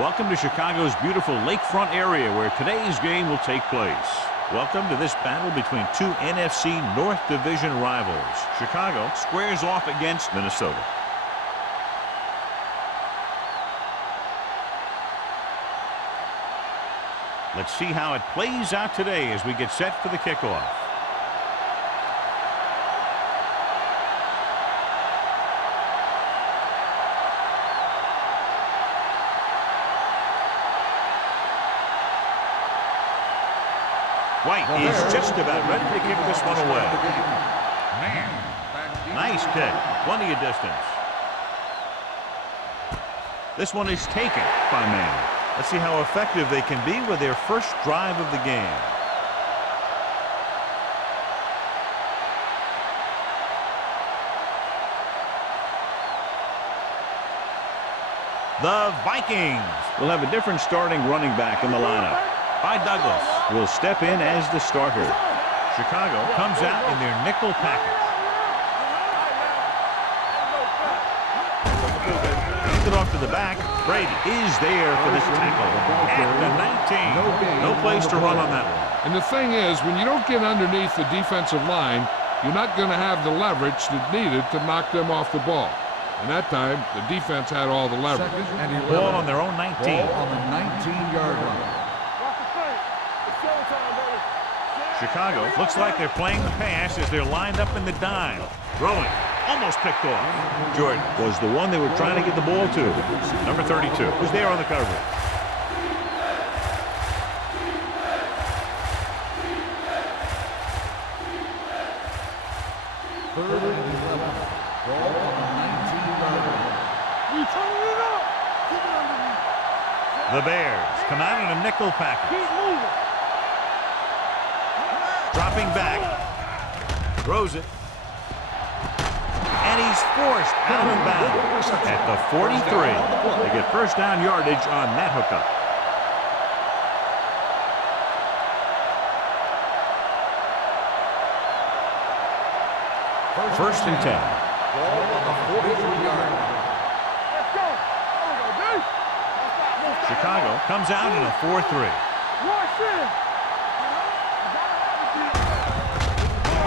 Welcome to Chicago's beautiful lakefront area where today's game will take place. Welcome to this battle between two NFC North Division rivals. Chicago squares off against Minnesota. Let's see how it plays out today as we get set for the kickoff. White is just about ready to kick this one away. Nice kick. Plenty of distance. This one is taken by Man. Let's see how effective they can be with their first drive of the game. The Vikings will have a different starting running back in the lineup. Douglas will step in as the starter. Chicago comes out in their nickel package. Hands it off to the back. Brady is there for this tackle at the 19. No place to run on that one. And the thing is, when you don't get underneath the defensive line, you're not going to have the leverage that needed to knock them off the ball. And that time, the defense had all the leverage. Ball on their own 19. Ball on the 19-yard line. Chicago looks like they're playing the pass as they're lined up in the dime. Throwing. Almost picked off. Jordan was the one they were trying to get the ball to. Number 32 was there on the coverage. Third and 11. Ball on the 19-yard line. The Bears come out in a nickel package. Dropping back. Throws it. And he's forced out of bounds at the 43. They get first down yardage on that hookup. First and 10. Ball on the 43-yard line. Chicago comes out in a 4-3.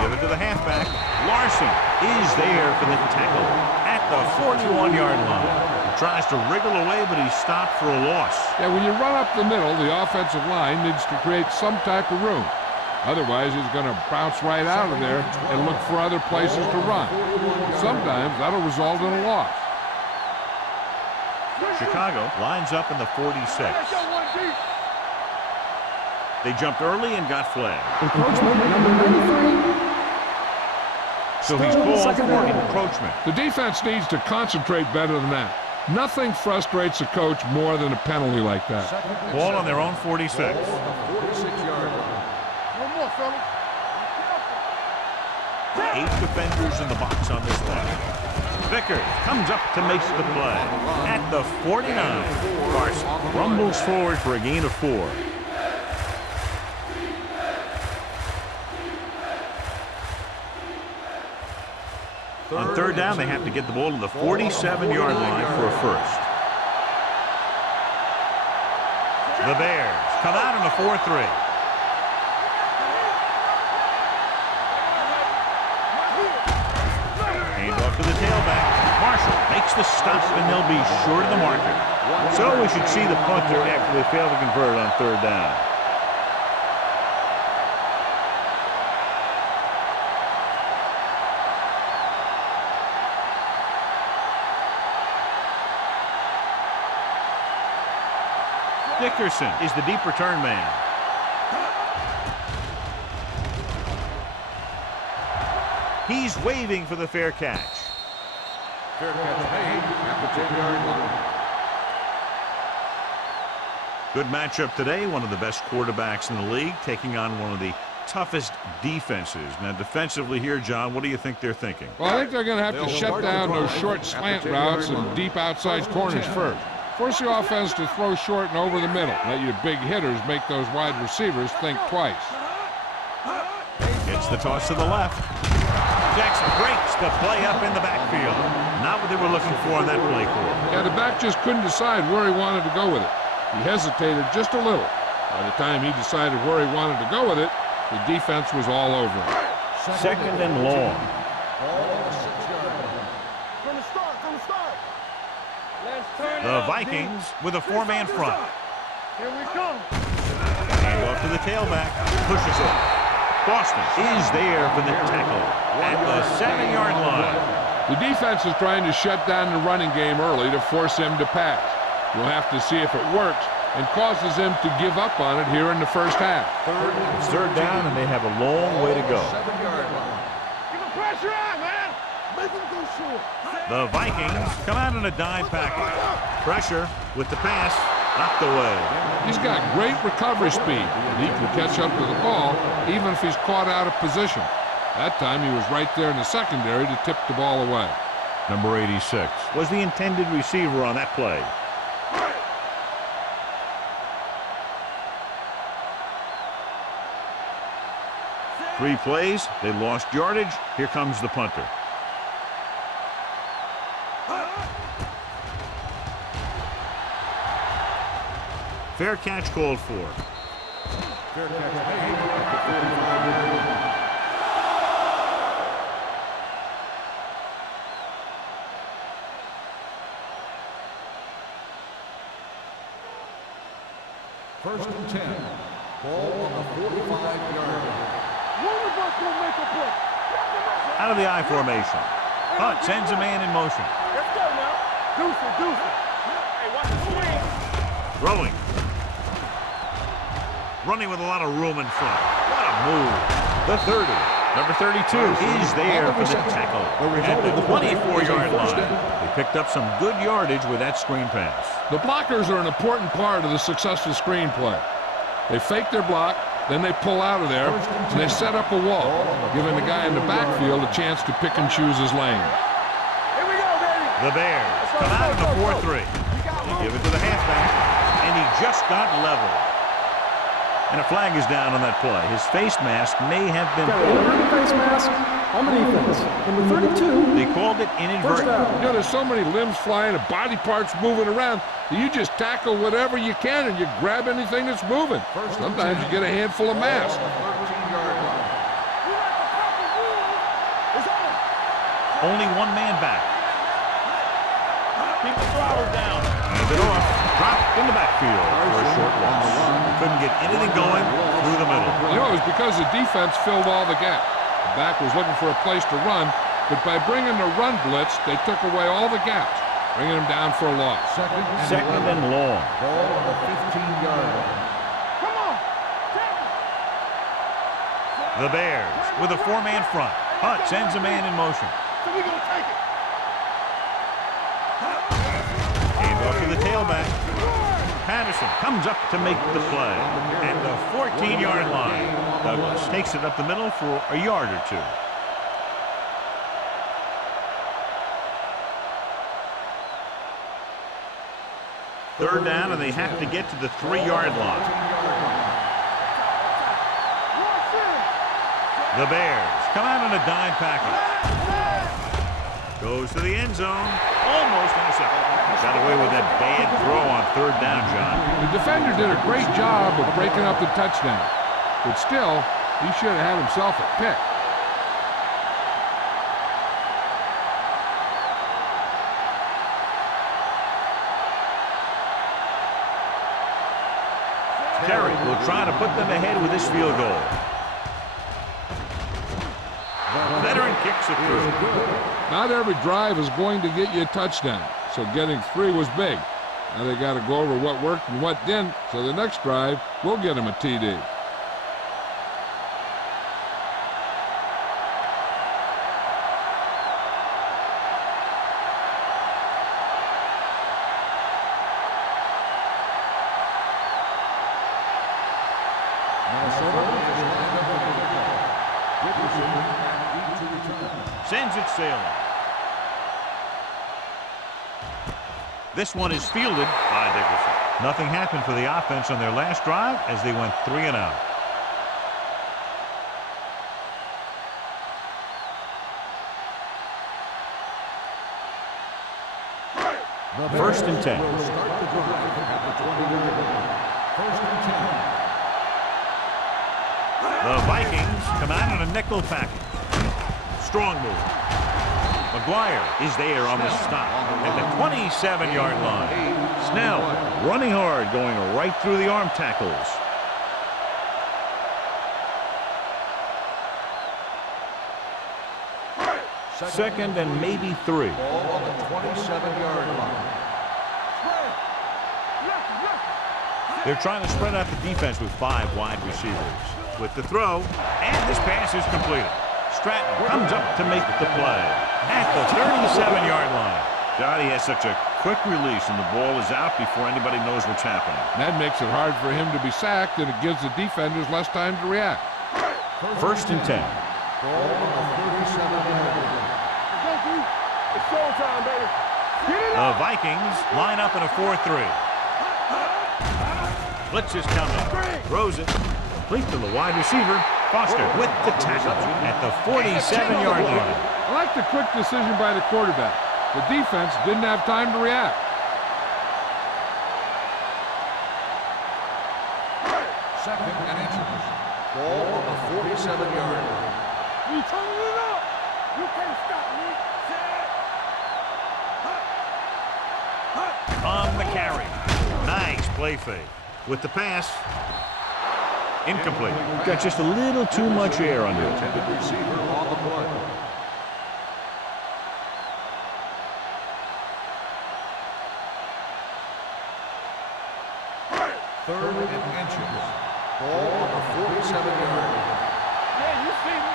Give it to the halfback. Larson is there for the tackle at the 41-yard line. He tries to wriggle away, but he's stopped for a loss. Yeah, when you run up the middle, the offensive line needs to create some type of room. Otherwise, he's going to bounce right out of there and look for other places to run. Sometimes that'll result in a loss. Chicago lines up in the 46. They jumped early and got flagged. Encroachment number 93. So he's called for encroachment. The defense needs to concentrate better than that. Nothing frustrates a coach more than a penalty like that. Ball on their own 46. 46-yard line. 8 defenders in the box on this one. Vickers comes up to make the play at the 49. Carson rumbles forward for a gain of 4. On third down, they have to get the ball to the 47-yard line for a first. The Bears come out in a 4-3. Hand off to the tailback. Marshall makes the stop, and they'll be short of the marker. So we should see the punter after they fail to convert on third down. Dickerson is the deep return man. He's waving for the fair catch. Fair catch made at the 10-yard line. Good matchup today. One of the best quarterbacks in the league taking on one of the toughest defenses. Now defensively here, John, what do you think they're thinking? Well, I think they're going to have to shut down those short slant routes and deep outside corners first. Force the offense to throw short and over the middle. Let your big hitters make those wide receivers think twice. Gets the toss to the left. Jackson breaks the play up in the backfield. Not what they were looking for on that play call. Yeah, the back just couldn't decide where he wanted to go with it. He hesitated just a little. By the time he decided where he wanted to go with it, the defense was all over him. Second and long. Ball on the 6-yard line. From the start, from the start. Let's turn it The up, Vikings with a 4-man front. Here we come. Hand off to the tailback. Pushes it. Boston is there for the tackle at the 7-yard line. The defense is trying to shut down the running game early to force him to pass. We'll have to see if it works and causes him to give up on it here in the first half. Third down, and they have a long way to go. 7-yard line. Keep the pressure on, man. Make him go short. The Vikings come out in a dime package. Pressure with the pass. Knocked away. He's got great recovery speed, and he can catch up to the ball even if he's caught out of position. That time he was right there in the secondary to tip the ball away. Number 86 was the intended receiver on that play. Three plays, they lost yardage. Here comes the punter. Fair catch called for. Fair catch made at the 45-yard line. First and 10. Ball on the 45-yard line. One of us will make a play. Out of the I formation. Hunt sends a man in motion. Let's go now. Deuce it, deuce it. Hey, watch the swing. Throwing. Running with a lot of room in front. What a move. The 30. Number 32 is there for the tackle at the 24-yard line. They picked up some good yardage with that screen pass. The blockers are an important part of the successful screen play. They fake their block, then they pull out of there, and they set up a wall, giving the guy in the backfield a chance to pick and choose his lane. Here we go, baby. The Bears come out in a 4-3. They give it to the halfback, and he just got leveled. And a flag is down on that play. His face mask may have been pulled. Face mask on the defense. Number 32. They called it inadvertent. You know, there's so many limbs flying and body parts moving around that you just tackle whatever you can and you grab anything that's moving. Sometimes you get a handful of mass. 13-yard line. Only one man back. Keep the throttle down. Hand it off. Dropped in the backfield for a short loss. He couldn't get anything going through the middle. You know, it was because the defense filled all the gaps. The back was looking for a place to run, but by bringing the run blitz, they took away all the gaps, bringing him down for a loss. Second and long. Ball on the 15-yard line. Come on. The Bears with a 4-man front. Hunt sends a man in motion. So we gonna take it. Hand off to the tailback. Patterson comes up to make the play. And the 14-yard line. Douglas takes it up the middle for a yard or two. Third down, and they have to get to the 3-yard line. The Bears come out in a dime package. Goes to the end zone. Almost intercepted. Got away with that bad throw on third down, John. The defender did a great job of breaking up the touchdown, but still, he should have had himself a pick. Terry will try to put them ahead with this field goal. Veteran kicks it through. Not every drive is going to get you a touchdown, so getting 3 was big. Now they got to go over what worked and what didn't, so the next drive will get him a TD. Sends it sailing. This one is fielded by Dickerson. Nothing happened for the offense on their last drive as they went 3 and out. The First and 10. Will start the drive at the 20-yard line. First and 10. The Vikings come out in a nickel package. Strong move. McGuire is there on the stop at the 27-yard line. Snell running hard, going right through the arm tackles. Second and maybe 3. Ball on the 27-yard line. They're trying to spread out the defense with 5 wide receivers. With the throw, and this pass is completed. Stratton comes up to make the play at the 37-yard line. Johnny has such a quick release, and the ball is out before anybody knows what's happening. That makes it hard for him to be sacked, and it gives the defenders less time to react. First and 10. Ball on the 37-yard line. It's showtime, baby. The Vikings line up in a 4-3. Blitz is coming. Throws it. Complete to the wide receiver. Foster with the tackle at the 47-yard line. I like the quick decision by the quarterback. The defense didn't have time to react. Second and inches. Ball on the 47-yard line. You turning it up. You can't stop me. On the carry. Nice play fake. With the pass. Incomplete. Got just a little too much air under it. Intended receiver on the play. Third and inches. Ball on the 47-yard line. Yeah, you see me.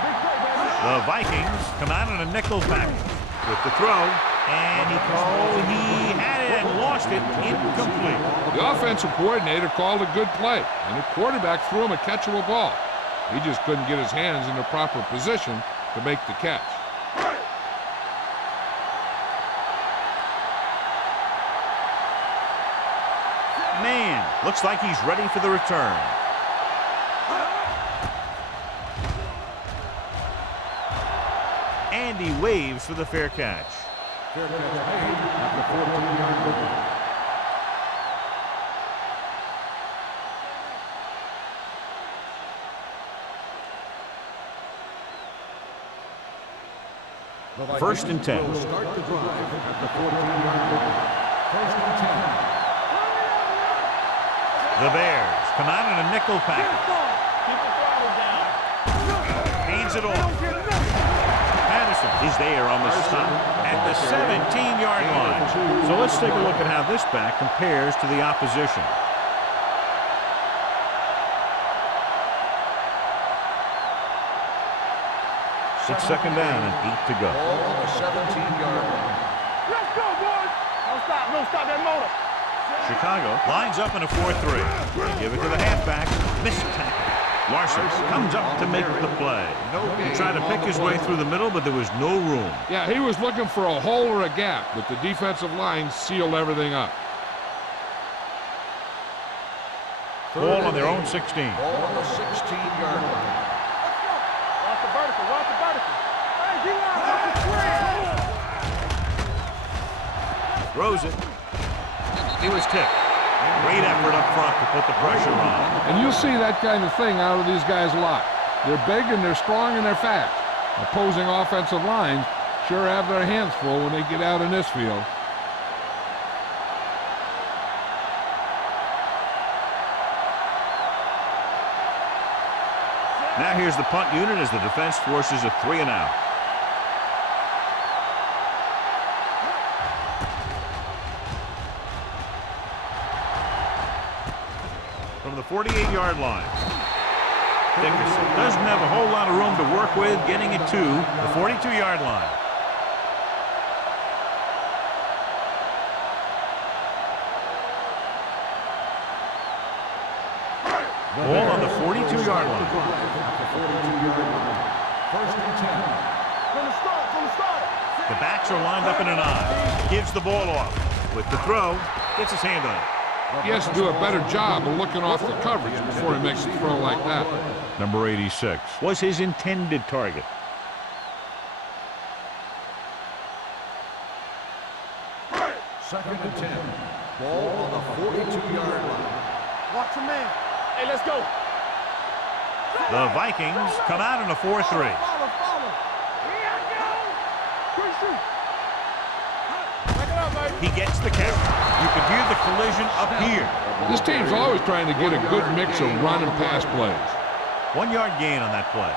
Big play, baby. The Vikings come out in a nickel package. With the throw. And he had it and lost it. Incomplete. The offensive coordinator called a good play, and the quarterback threw him a catchable ball. He just couldn't get his hands in the proper position to make the catch. Man, looks like he's ready for the return. And he waves for the fair catch. Fair catch made at the 14-yard line. First and 10. Will start the drive at the 14-yard line. First and 10. The Bears come out in a nickel package. Keep the throttle down. Hands it off. Madison is there on the stop at the 17-yard line. So let's take a look at how this back compares to the opposition. It's second down and 8 to go. Ball on the 17-yard line. Let's go, boys. Don't stop. Don't stop that motor. Chicago lines up in a 4-3. They give it to the halfback. Missed tackle. Larson comes up to make the play. He tried to pick his way through the middle, but there was no room. Yeah, he was looking for a hole or a gap, but the defensive line sealed everything up. Ball on their own 16. Ball on the 16-yard line. Watch the vertical. Watch the vertical. Hey, D-line, watch the screen. Throws it. He was tipped. Great effort up front to put the pressure on. And you'll see that kind of thing out of these guys a lot. They're big and they're strong and they're fast. Opposing offensive lines sure have their hands full when they get out in this field. Now here's the punt unit as the defense forces a 3-and-out. From the 48-yard line. Dickerson doesn't have a whole lot of room to work with, getting it to the 42-yard line. Ball on the 42-yard line. First and 10. From the start. The backs are lined up in an I. Gives the ball off. With the throw, gets his hand on it. He has to do a better job of looking off the coverage before he makes a throw like that. Number 86 was his intended target. Watch your man. Hey, let's go. The Vikings come out in a 4-3. Follow. Quick shoot. Back it up, baby. He gets the catch. You can hear the collision up here. This team's always trying to get a good mix of run and pass plays. 1 yard gain on that play.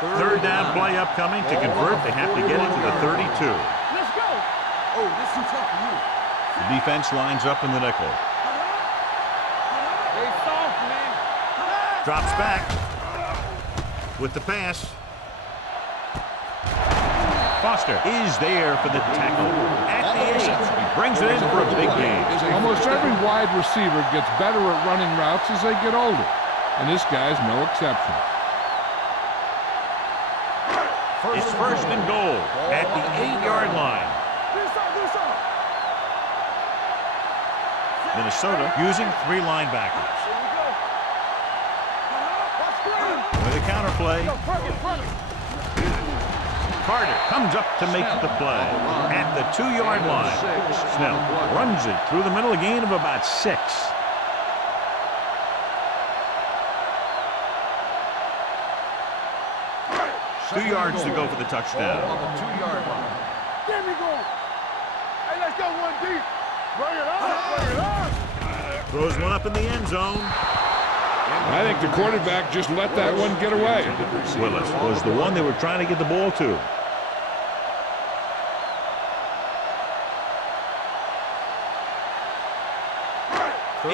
Third down play upcoming. To convert, they have to get it to the 32. Let's go. Oh, this is tough for you. The defense lines up in the nickel. They soft, man. Drops back with the pass. Foster is there for the tackle at the 8. He brings it in for a big gain. Almost every wide receiver gets better at running routes as they get older, and this guy's no exception. It's first and goal at the 8-yard line. Do something. Minnesota using 3 linebackers. Here we go. Watch screen. With a counter play, Yo, front it. Carter comes up to make the play at the 2-yard line. Snell runs it through the middle, a gain of about 6. Two yards to go for the touchdown. On the 2-yard line. Get me going. Hey, let's go one deep. Bring it on. Throws one up in the end zone. I think the quarterback just let that one get away. Willis was the one they were trying to get the ball to.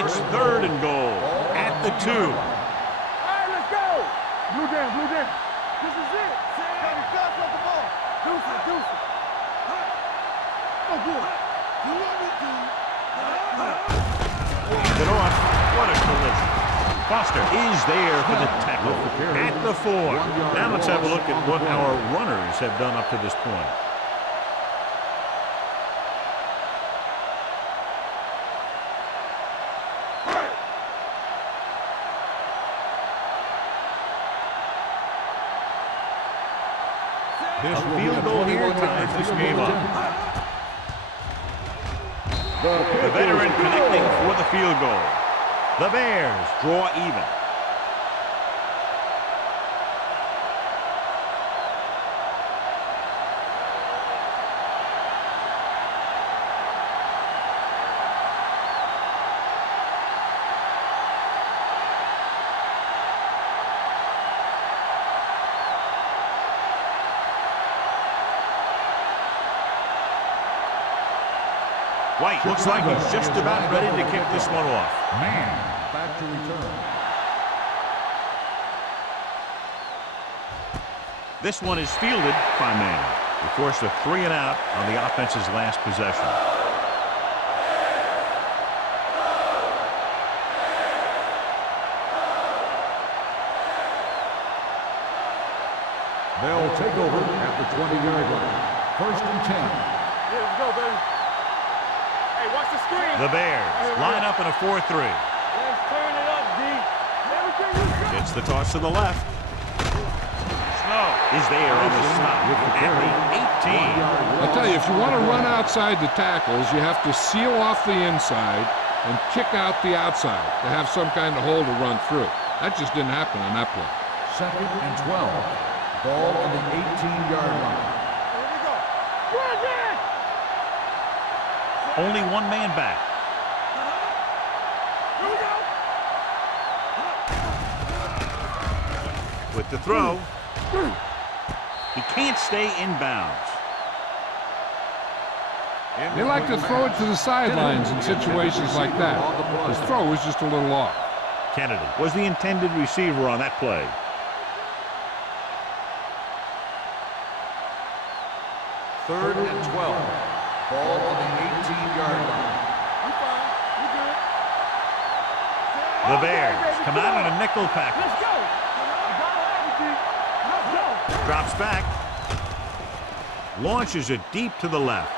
It's third and goal at the 2. All right, let's go. Blue down. This is it. Hey, fast off the ball. Deuce it. Oh, good. Hands it off. What a collision. Foster is there for the tackle at the 4. Now let's have a look at what our runners have done up to this point. A field goal here ties this game up. The veteran connecting for the field goal. The Bears draw even. White looks like he's just about ready to kick this one off. Back to return. This one is fielded by Manning. He forced a 3 and out on the offense's last possession. They'll take over at the 20-yard line. First and 10. Yeah, let's go, baby. Hey, watch the screen. The Bears line up in a 4-3. Let's turn it up, D. Everything you got. Gets the toss to the left. Snow is there on the stop at the 18. I'll tell you, if you want to run outside the tackles, you have to seal off the inside and kick out the outside to have some kind of hole to run through. That just didn't happen on that play. Second and 12. Ball on the 18-yard line. Here we go. Run, man. Only one man back. Here we go. With the throw, he can't stay inbounds. They like to throw it to the sidelines in situations like that. His throw was just a little off. Kennedy was the intended receiver on that play. Third and 12. Ball on the 18-yard line. You fine. You good. The Bears come out in a nickel Let's package. go. You gotta have it, D. Let's go. Drops back. Launches it deep to the left.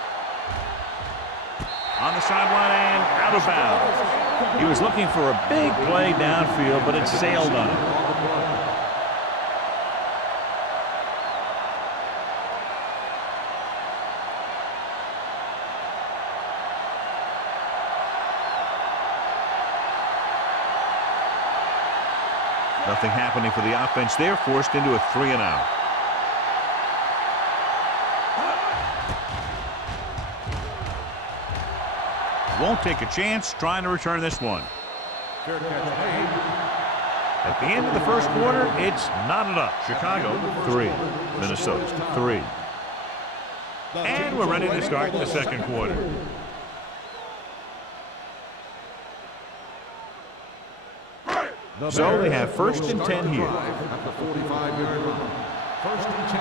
On the sideline and out of bounds. He was looking for a big play downfield, but it sailed on him. Nothing happening for the offense there, forced into a 3-and-out. Won't take a chance trying to return this one. Fair catch made. At the end of the first quarter, it's knotted up. Chicago 3, Minnesota 3. And we're ready to start the second quarter. So they have first and 10 here. At the 45-yard line. First and 10.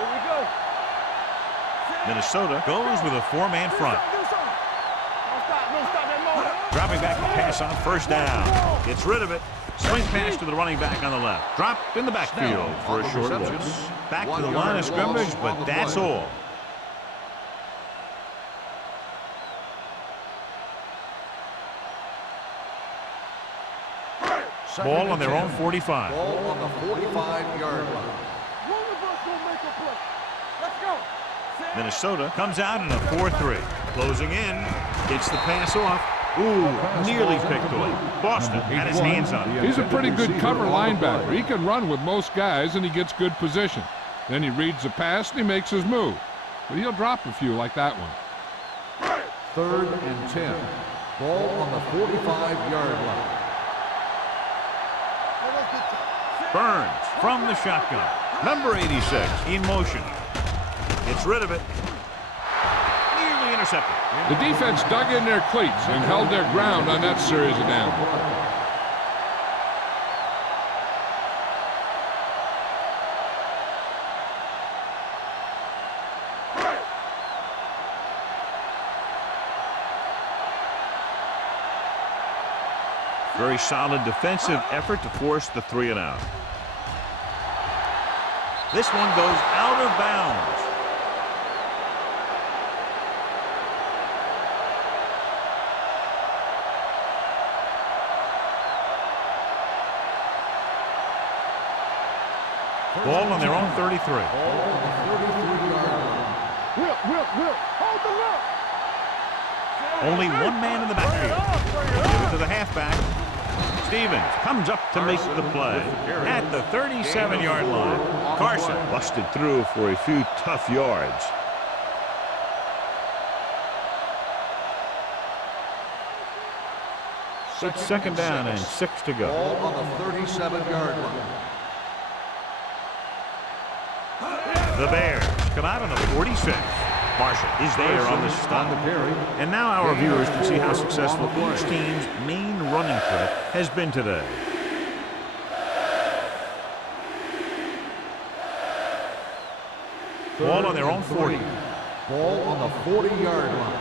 Here we go. Minnesota goes with a 4-man front. Don't stop that motor. Dropping back to pass on first down. Gets rid of it. Swing pass to the running back on the left. Dropped in the backfield for a short loss. Back to the line of scrimmage, but that's all. Ball on their own 45. Ball on the 45-yard line. One of us will make a play. Let's go. Minnesota comes out in a 4-3. Closing in. Gets the pass off. Ooh, nearly picked off. Boston had his hands on it. He's a pretty good cover linebacker. He can run with most guys, and he gets good position. Then he reads the pass, and he makes his move. But he'll drop a few like that one. Third and 10. Ball on the 45-yard line. Burns from the shotgun. Number 86 in motion. Gets rid of it. Nearly intercepted. The defense dug in their cleats and held their ground on that series of downs. Very solid defensive effort to force the 3-and-out. This one goes out of bounds. Ball on their own 33. Ball on the 33-yard line. Will. Hold the look. Only one man in the backfield. Give it to the halfback. Stevens comes up to make the play at the 37-yard line. Carson busted through for a few tough yards. It's second down and 6 to go. Ball on the 37-yard line. The Bears come out on the 46. Marshall is there on the stop. And now our viewers can see how successful each team's main running threat has been today. Ball on their own 40. Ball on the 40-yard line.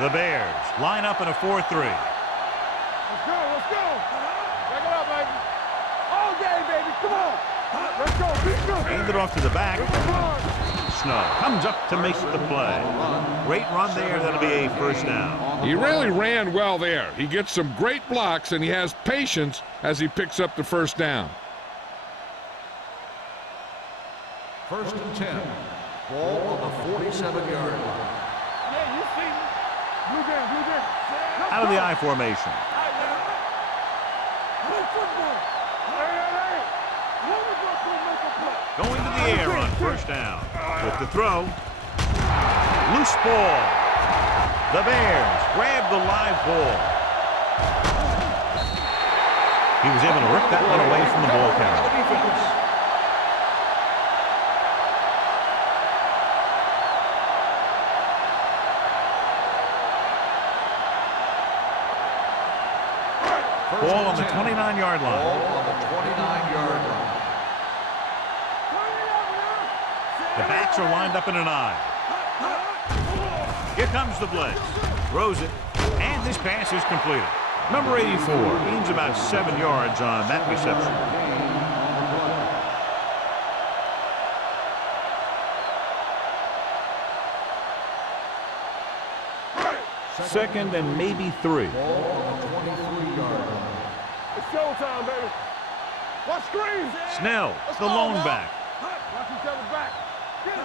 The Bears line up in a 4-3. Let's go. Check it out, baby. All day, baby. Come on. Let's go. Be good. Hand it off to the back. Snow comes up to make the play. Great run there. That'll be a first down. He really ran well there. He gets some great blocks, and he has patience as he picks up the first down. First and 10. Ball on the 47-yard line. Yeah, you see me. Blue game. Out of the I formation. Going to the air on first down. With the throw. Loose ball. The Bears grab the live ball. He was able to rip that one away from the ball carrier. Ball on the 29-yard line. Ball on the 29-yard line. The backs are lined up in an I. Here comes the blitz. Throws it, and this pass is completed. Number 84 gains about 7 yards on that reception. Second and maybe 3. Ball on the 23-yard line. It's showtime, baby. Watch screen. Snell, the lone back. Watch each other back. Get it.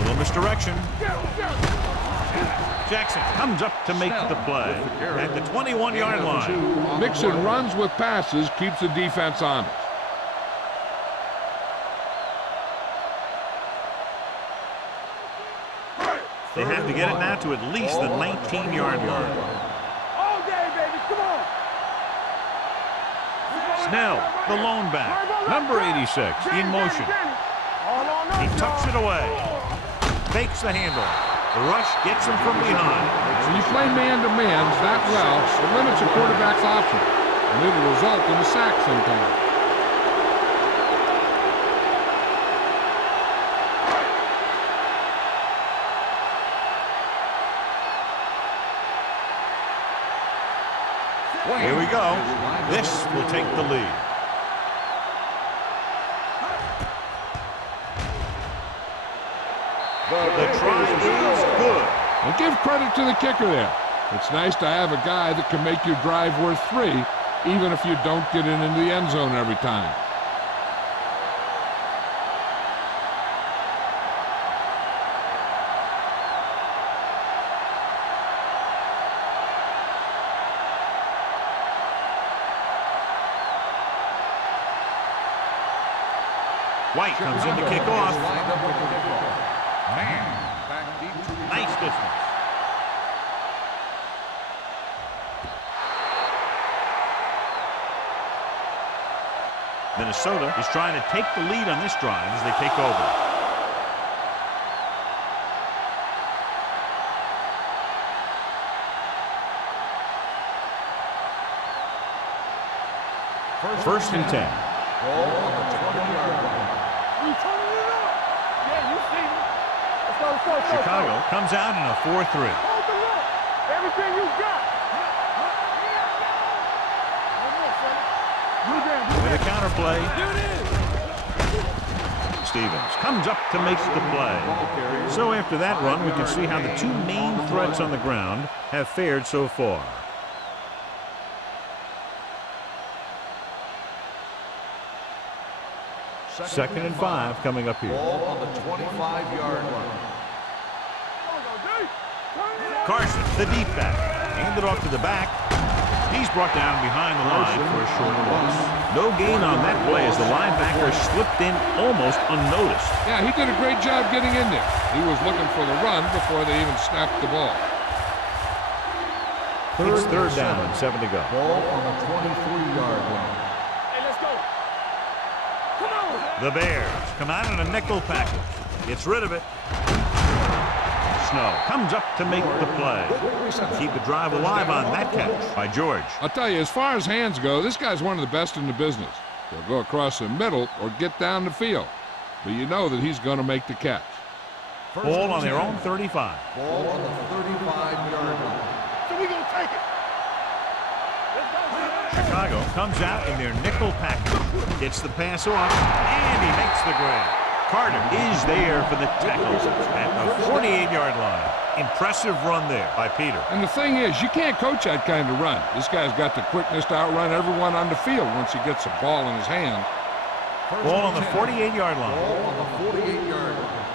Little misdirection. Get it. Jackson comes up to make the play at the 21-yard line. Mixing runs with passes keeps the defense honest. They have to get it now to at least the 19-yard line. All day, baby. Come on. Snell, the lone back. Number 86 in motion. He tucks it away. Fakes the handoff. The rush gets him from behind. When you play man-to-man that well, it limits a quarterback's option, and it'll result in a sack sometimes. Here we go. This will take the lead. The try is good. And give credit to the kicker there. It's nice to have a guy that can make your drive worth 3, even if you don't get it into the end zone every time. White comes in to kick off. Man, back deep to Nice distance. Minnesota is trying to take the lead on this drive as they take over. First and 10. ball on the 20-yard line. You turning it up. Yeah, you see me. Let's go, let's go, let's go. Chicago comes out in a 4-3. Hold the look. Everything you got. With a counterplay, Stevens comes up to make the play. So after that run, we can see how the two main threats on the ground have fared so far. Second and 5 coming up here. Ball on the 25-yard line. Carson, the deep back, handed off to the back. He's brought down behind the line for a short loss. No gain on that play as the linebacker slipped in almost unnoticed. Yeah, he did a great job getting in there. He was looking for the run before they even snapped the ball. It's third down and 7 to go. Ball on the 23-yard line. Hey, let's go. Come on. The Bears come out in a nickel package. Gets rid of it. Snow comes up to make the play. Keep the drive alive on that catch by George. I'll tell you, as far as hands go, this guy's one of the best in the business. He'll go across the middle or get down the field. But you know that he's going to make the catch. Ball on their own 35. Ball on the 35-yard line. So we gonna take it. Let's go. Chicago comes out in their nickel package. Gets the pass off, and he makes the grab. Carter is there for the tackle at the 48-yard line. Impressive run there by Peter. And the thing is, you can't coach that kind of run. This guy's got the quickness to outrun everyone on the field once he gets the ball in his hand. Ball on the 48-yard line. Ball on the 48-yard line.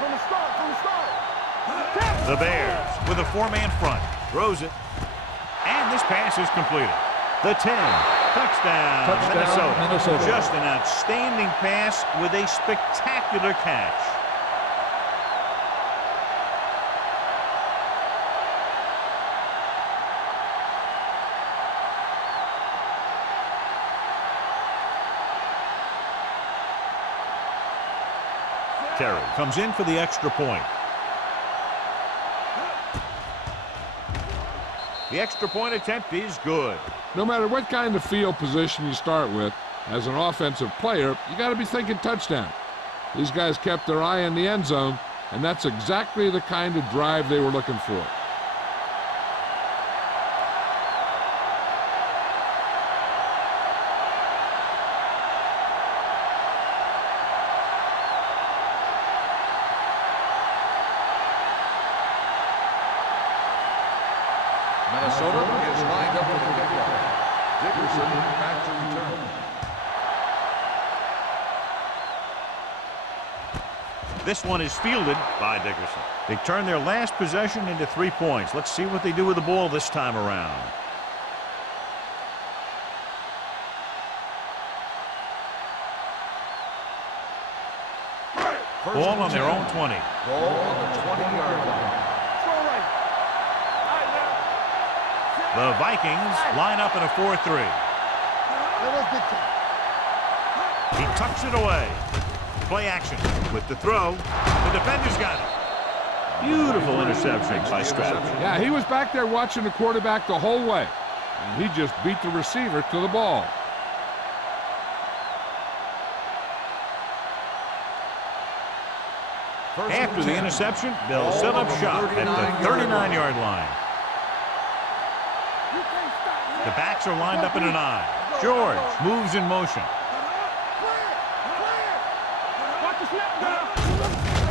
From the start, from the start. The Bears with a four-man front. Throws it. And this pass is completed. The 10. Touchdown, Minnesota. Just an outstanding pass with a spectacular catch. Terry comes in for the extra point. The extra point attempt is good. No matter what kind of field position you start with, as an offensive player, you got to be thinking touchdown. These guys kept their eye on the end zone, and that's exactly the kind of drive they were looking for. Minnesota is lined up with the kickoff. Dickerson back to return. This one is fielded by Dickerson. They turn their last possession into 3 points. Let's see what they do with the ball this time around. Ball on their own 20. Ball on the 20-yard line. The Vikings line up in a 4-3. He tucks it away. Play action with the throw. The defender's got it. Beautiful interception by Stroud. Yeah, he was back there watching the quarterback the whole way. And he just beat the receiver to the ball. After the interception, they'll set up shop at the 39-yard line. The backs are lined up in an I. George moves in motion.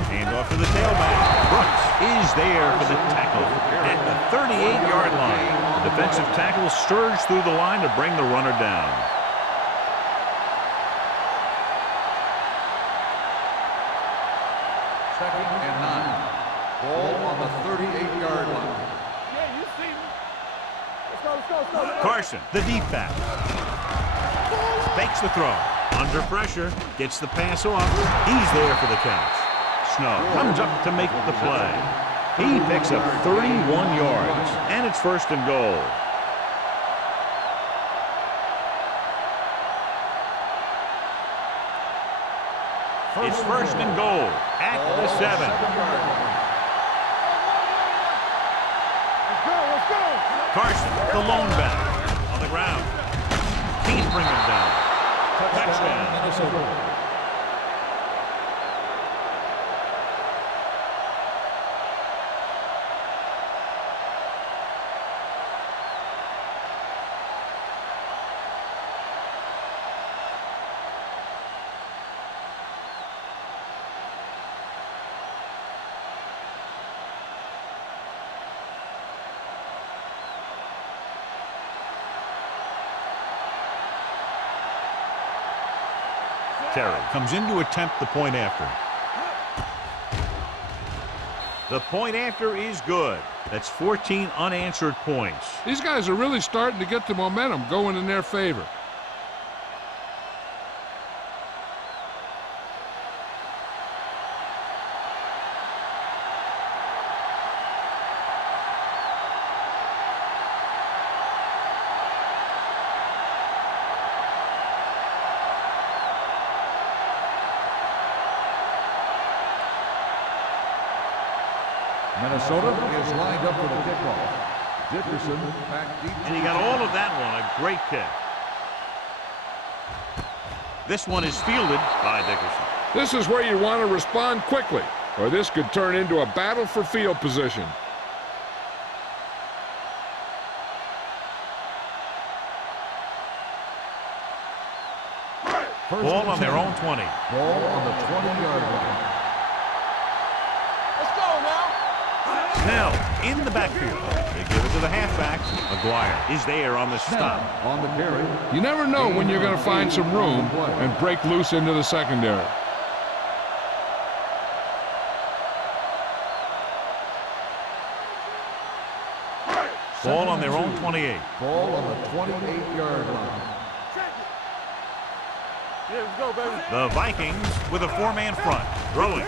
Hand off to the tailback. Brooks is there for the tackle at the 38-yard line. The defensive tackle surged through the line to bring the runner down. Second and 9. Ball on the 38-yard line. Yeah, you see me. Let's go. Carson, the deep back. Fakes the throw. Under pressure. Gets the pass off. He's there for the catch. Snow comes up to make the play. He picks up 31 yards, and it's 1st and goal. It's 1st and goal at the 7. Let's go. Carson, the lone back, on the ground. Can't bring him down. Touchdown, Minnesota. Terry comes in to attempt the point after. The point after is good. That's 14 unanswered points. These guys are really starting to get the momentum going in their favor. Minnesota is lined up for the kickoff. Dickerson back deep. And he got all of that one. A great kick. This one is fielded by Dickerson. This is where you want to respond quickly, or this could turn into a battle for field position. Ball on their own 20. Ball on the 20-yard line. Let's go now. Snell in the backfield. They give it to the halfback. McGuire is there on the stop. On the carry. You never know when you're going to find some room and break loose into the secondary. Ball on their own 28. Ball on the 28-yard line. Yeah, let's go, baby. The Vikings with a 4-man front. Throwing.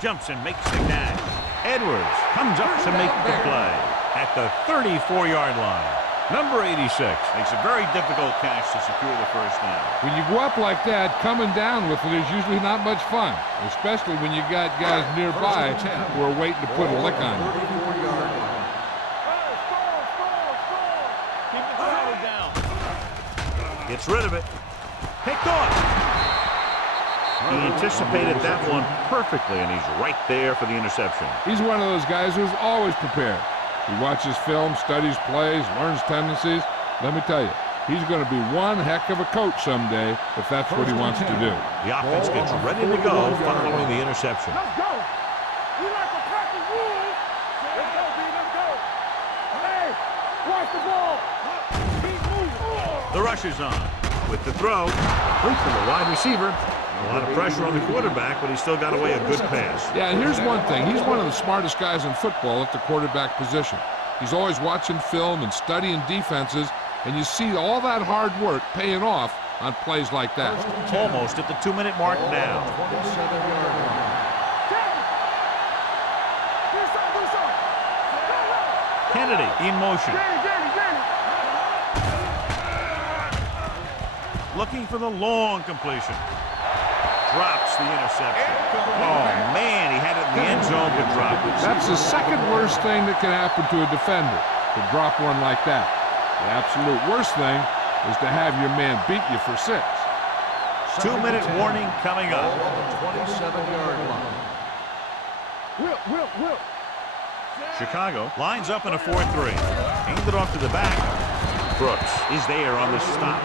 Jumps and makes the catch. Edwards comes up to make the play at the 34-yard line. Number 86 makes a very difficult catch to secure the first down. When you go up like that, coming down with it is usually not much fun, especially when you got guys nearby who are waiting to put a lick on you. 34-yard line. Keep the throttle down. Gets rid of it. Picked off. He anticipated that one perfectly, and he's right there for the interception. He's one of those guys who's always prepared. He watches film, studies plays, learns tendencies. Let me tell you, he's going to be one heck of a coach someday if that's what he wants to do. The offense gets ready to go following the interception. Let's go. We like to practice rules. Let's go, B. Let's go. Hey, watch the ball. Keep moving. The rush is on with the throw. Complete to the wide receiver. A lot of pressure on the quarterback, but he still got away a good pass. Yeah, and here's one thing. He's one of the smartest guys in football at the quarterback position. He's always watching film and studying defenses, and you see all that hard work paying off on plays like that. Almost at the 2-minute mark now. 27-yard line. Kennedy in motion. Looking for the long completion. Drops the interception. Oh, man, he had it in the end zone, but dropped it. That's the second worst thing that can happen to a defender, to drop one like that. The absolute worst thing is to have your man beat you for 6. 2-minute warning coming up. Ball on the 27-yard line. Whip. Chicago lines up in a 4-3. Handed it off to the back. Brooks is there on the stop.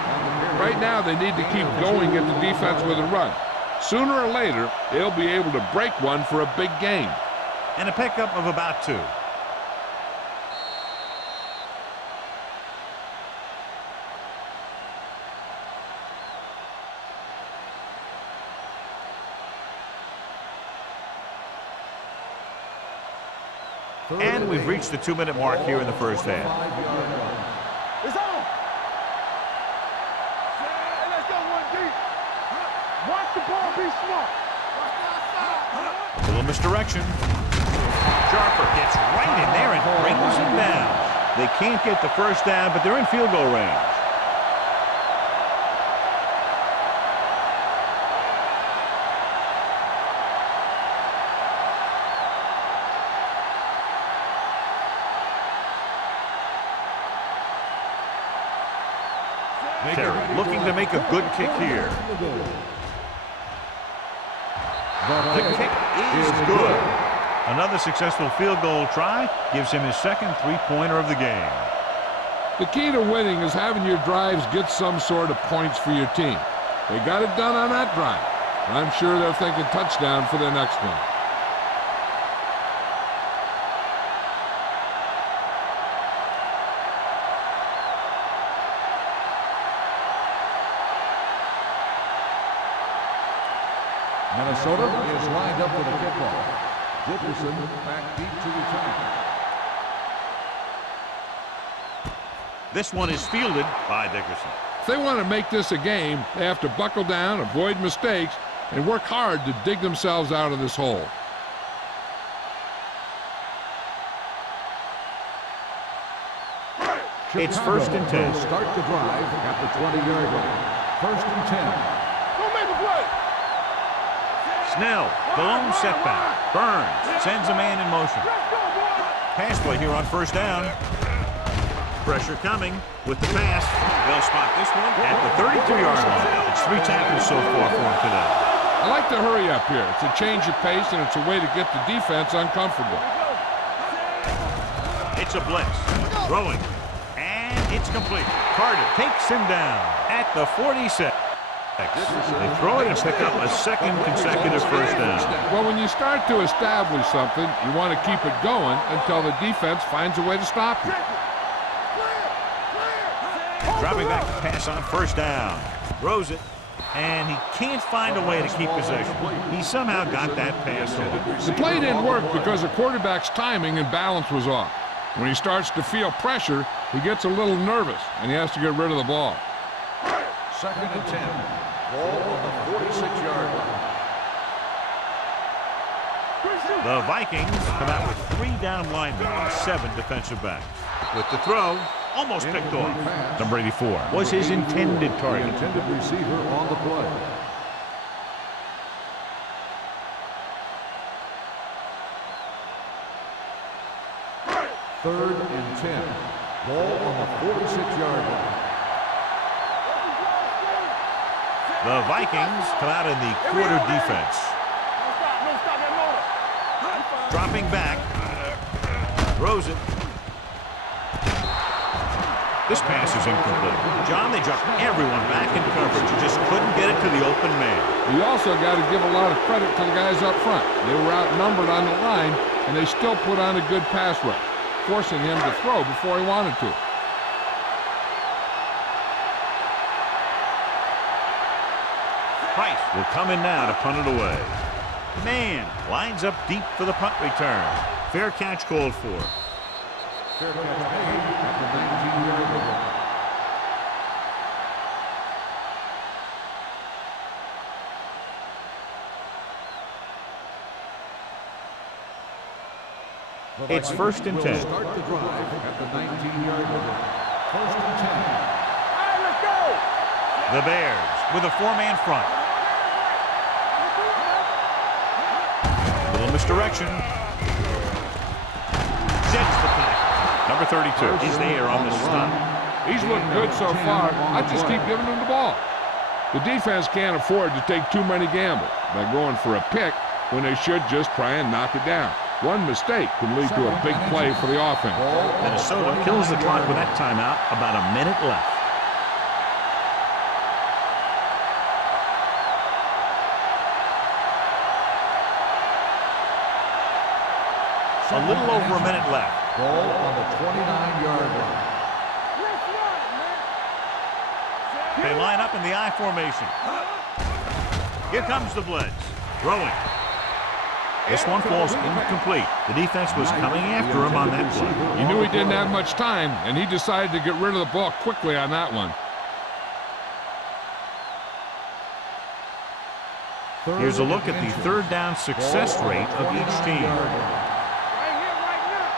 Right now, they need to keep going at the defense with a run. Sooner or later, they'll be able to break one for a big game. And a pickup of about 2. And we've reached the 2-minute mark here in the first half. It's on. Hey, let's go 1 deep. Watch the ball, be smart. A little misdirection. Sharper gets right in there and brings him down. They can't get the first down, but they're in field goal range. Terry looking to make a good kick here. The kick is good. Another successful field goal try gives him his second 3-pointer of the game. The key to winning is having your drives get some sort of points for your team. They got it done on that drive. I'm sure they're thinking touchdown for their next one. Minnesota is lined up for the kickoff. Dickerson back deep to return. This one is fielded by Dickerson. If they want to make this a game, they have to buckle down, avoid mistakes, and work hard to dig themselves out of this hole. It's 1st and 10. Will start the drive at the 20-yard line. 1st and 10. Don't make a play. Snell, the lone setback. Burns sends a man in motion. Let's go, boy. Pass play here on 1st down. Pressure coming with the pass. They'll spot this one at the 32-yard line. It's 3 tackles so far for him today. I like to hurry up here. It's a change of pace, and it's a way to get the defense uncomfortable. It's a blitz. Throwing. And it's complete. Carter takes him down at the 46. They throw it and pick up a second consecutive 1st down. Well, when you start to establish something, you want to keep it going until the defense finds a way to stop you. Dropping back to pass on 1st down. Throws it. And he can't find a way to keep possession. He somehow got that pass off. The play didn't work because the quarterback's timing and balance was off. When he starts to feel pressure, he gets a little nervous, and he has to get rid of the ball. 2nd and 10. Ball on the 46-yard line. The Vikings come out with 3 down linemen and 7 defensive backs. With the throw, almost picked off. Number 84 was his intended The target. intended receiver on the play. Third and 10. Ball on the 46-yard line. The Vikings come out in the quarter defense. No stop that motor. Dropping back. Throws it. This pass is incomplete. John, they dropped everyone back in coverage. You just couldn't get it to the open man. You also got to give a lot of credit to the guys up front. They were outnumbered on the line, and they still put on a good pass rush, forcing him to throw before he wanted to. Price will come in now to punt it away. Man lines up deep for the punt return. Fair catch called for. Fair catch made at the 19-yard line. It's 1st and 10. Start the drive at the 19-yard line. 1st and 10. All right, let's go. The Bears with a 4-man front. Little misdirection. Sends the pack. Number 32 is there on the stop. He's looked good so far. I just keep giving him the ball. The defense can't afford to take too many gambles by going for a pick when they should just try and knock it down. One mistake can lead to a big play for the offense. Minnesota kills the clock with that timeout. About a minute left. A little over a minute left. Ball on the 29-yard line. Let's run, man. They line up in the I formation. Here comes the blitz. Throwing. This one falls incomplete. The defense was coming after him on that play. He knew he didn't have much time, and he decided to get rid of the ball quickly on that one. Here's a look at the third down success rate of each team. Right here, right now.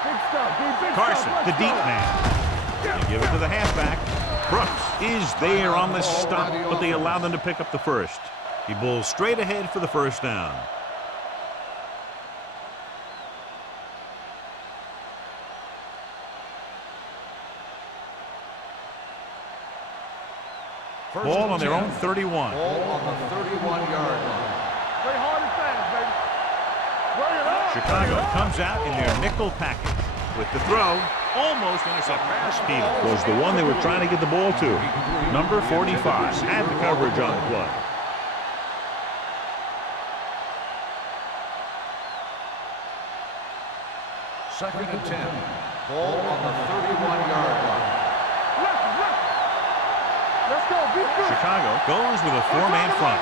Big stuff, dude. Big Carson, stuff. the Let's deep go. man. They give it to the halfback. Brooks is there on the stop, but they allow them to pick up the first. He bowls straight ahead for the first down. Ball on their own 31. Ball on the 31-yard line. Play hard and fast, baby. Bring it up. Chicago comes out in their nickel package. With the throw, almost intercepted. Steele was the one they were trying to get the ball to. Number 45 had the coverage on the play. Second and 10. Ball on the 31-yard line. Let's go. Be good. Chicago goes with a 4-man front.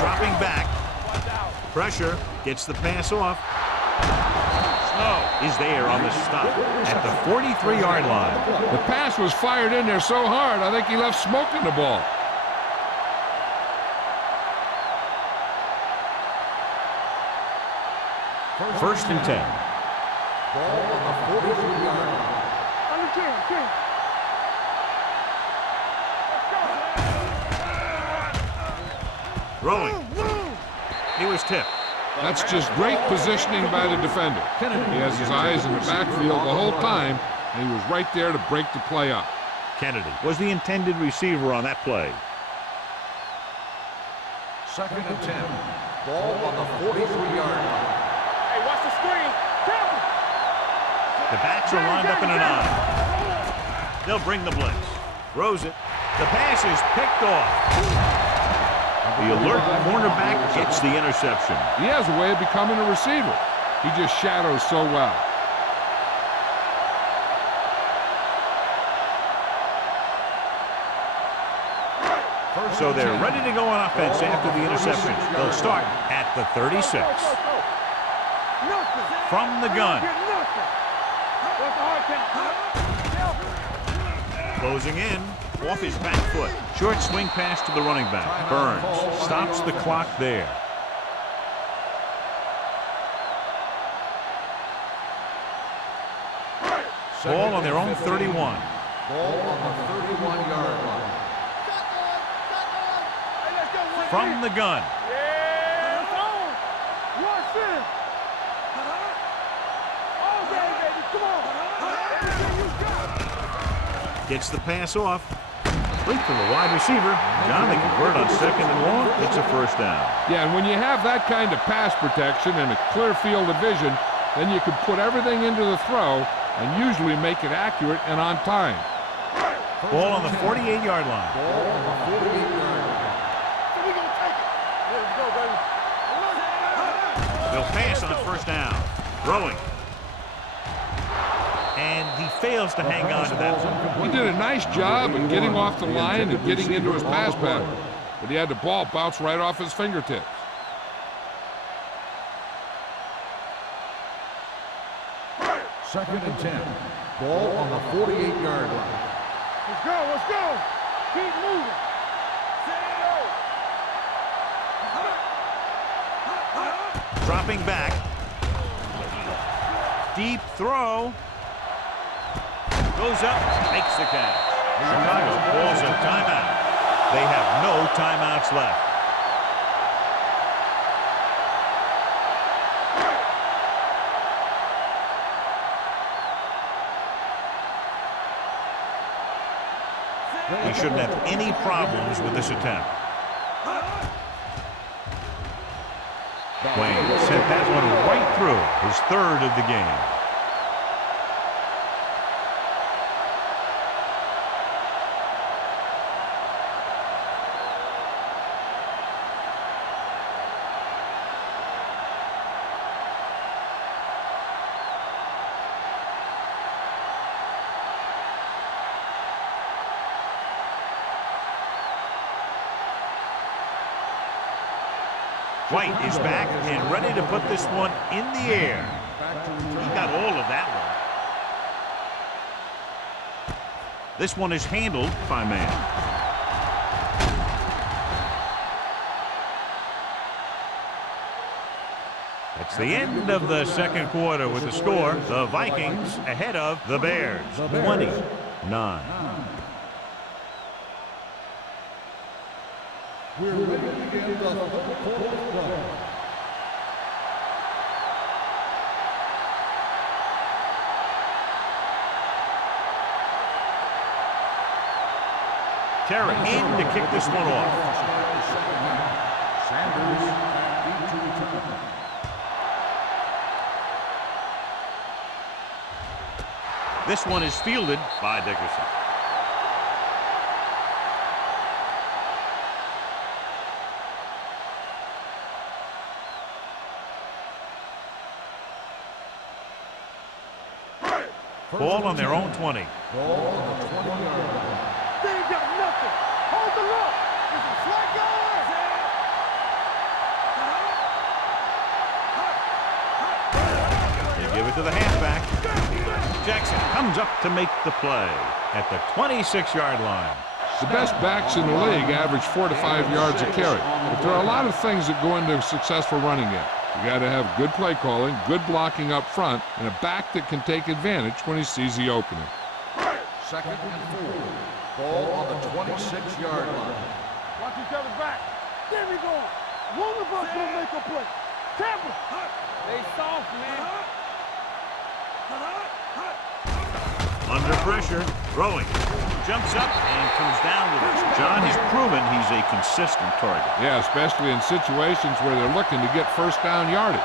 Dropping back. Pressure. Gets the pass off. Snow is there on the stop at the 43-yard line. The pass was fired in there so hard, I think he left smoke in the ball. First and 10. Ball on the 43-yard line. Under 10. Throwing. He was tipped. That's just great positioning by the defender. He has his eyes in the backfield the whole time, and he was right there to break the play up. Kennedy was the intended receiver on that play. Second and 10. Ball on the 43-yard line. Hey, watch the screen. Careful. The backs are lined up in an I. They'll bring the blitz. Throws it. The pass is picked off. The alert cornerback gets the interception. He has a way of becoming a receiver. He just shadows so well. So they're ready to go on offense after the interception. They'll start at the 36. From the gun. Closing in. Off his back foot. Short swing pass to the running back. Burns stops the clock there. Ball on their own 31. Ball on the 31-yard line. From the gun. Yeah, it's on. Watch this. All day, baby. Come on. Everything you got. Gets the pass off. Complete to the wide receiver. John, they convert on second and long. It's a first down. Yeah, and when you have that kind of pass protection and a clear field of vision, then you can put everything into the throw and usually make it accurate and on time. Ball on the 48-yard line. Ball on the 48-yard line. We're going to take it. Let's go, baby. They'll pass on first down. Throwing. and he fails to hang on to that. He did a nice job of getting off the line and getting into his pass pattern, but he had the ball bounce right off his fingertips. Second and 10. Ball on the 48-yard line. Let's go, let's go. Keep moving. Dropping back. Deep throw. Goes up, makes the catch. Chicago calls a timeout. They have no timeouts left. He shouldn't have any problems with this attempt. Wayne sent that one right through, his third of the game. White is back and ready to put this one in the air. He got all of that one. This one is handled by man. It's the end of the second quarter with the score. The Vikings ahead of the Bears, 29. We're ready to begin the third quarter of play. Terry in to kick this one off. Sanders back to return. This one is fielded by Dickerson. Ball on their own 20. Ball on the 20-yard line. They ain't got nothing. Hold the look. This is flat going. They give it to the halfback. Jackson comes up to make the play at the 26-yard line. The best backs in the league average 4 to 5 yards a carry, but there are a lot of things that go into a successful running game. You got to have good play calling, good blocking up front, and a back that can take advantage when he sees the opening. Second and 4. Ball on the 26-yard line. Watch each other's back. There we go. One of us will make a play. Tampa. They soft, man. Under pressure, throwing. Jumps up and comes down with it. John has proven he's a consistent target. Yeah, especially in situations where they're looking to get first down yardage.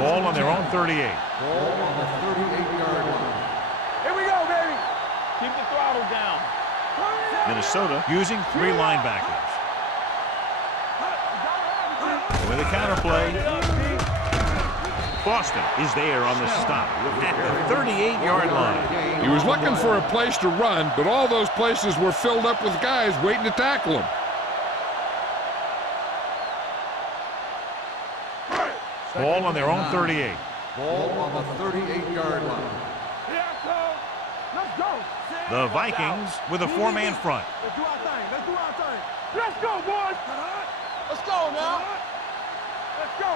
Ball on their own 38. Ball on the 38-yard line. Here we go, baby. Keep the throttle down. Minnesota using 3 linebackers. With a counter play. Boston is there on the stop at the 38-yard line. He was looking for a place to run, but all those places were filled up with guys waiting to tackle him. Ball on their own 38. Ball on the 38-yard line. Let's go. The Vikings with a 4-man front. Let's do our thing. Let's do our thing. Let's go, boys. Let's go now. Let's go.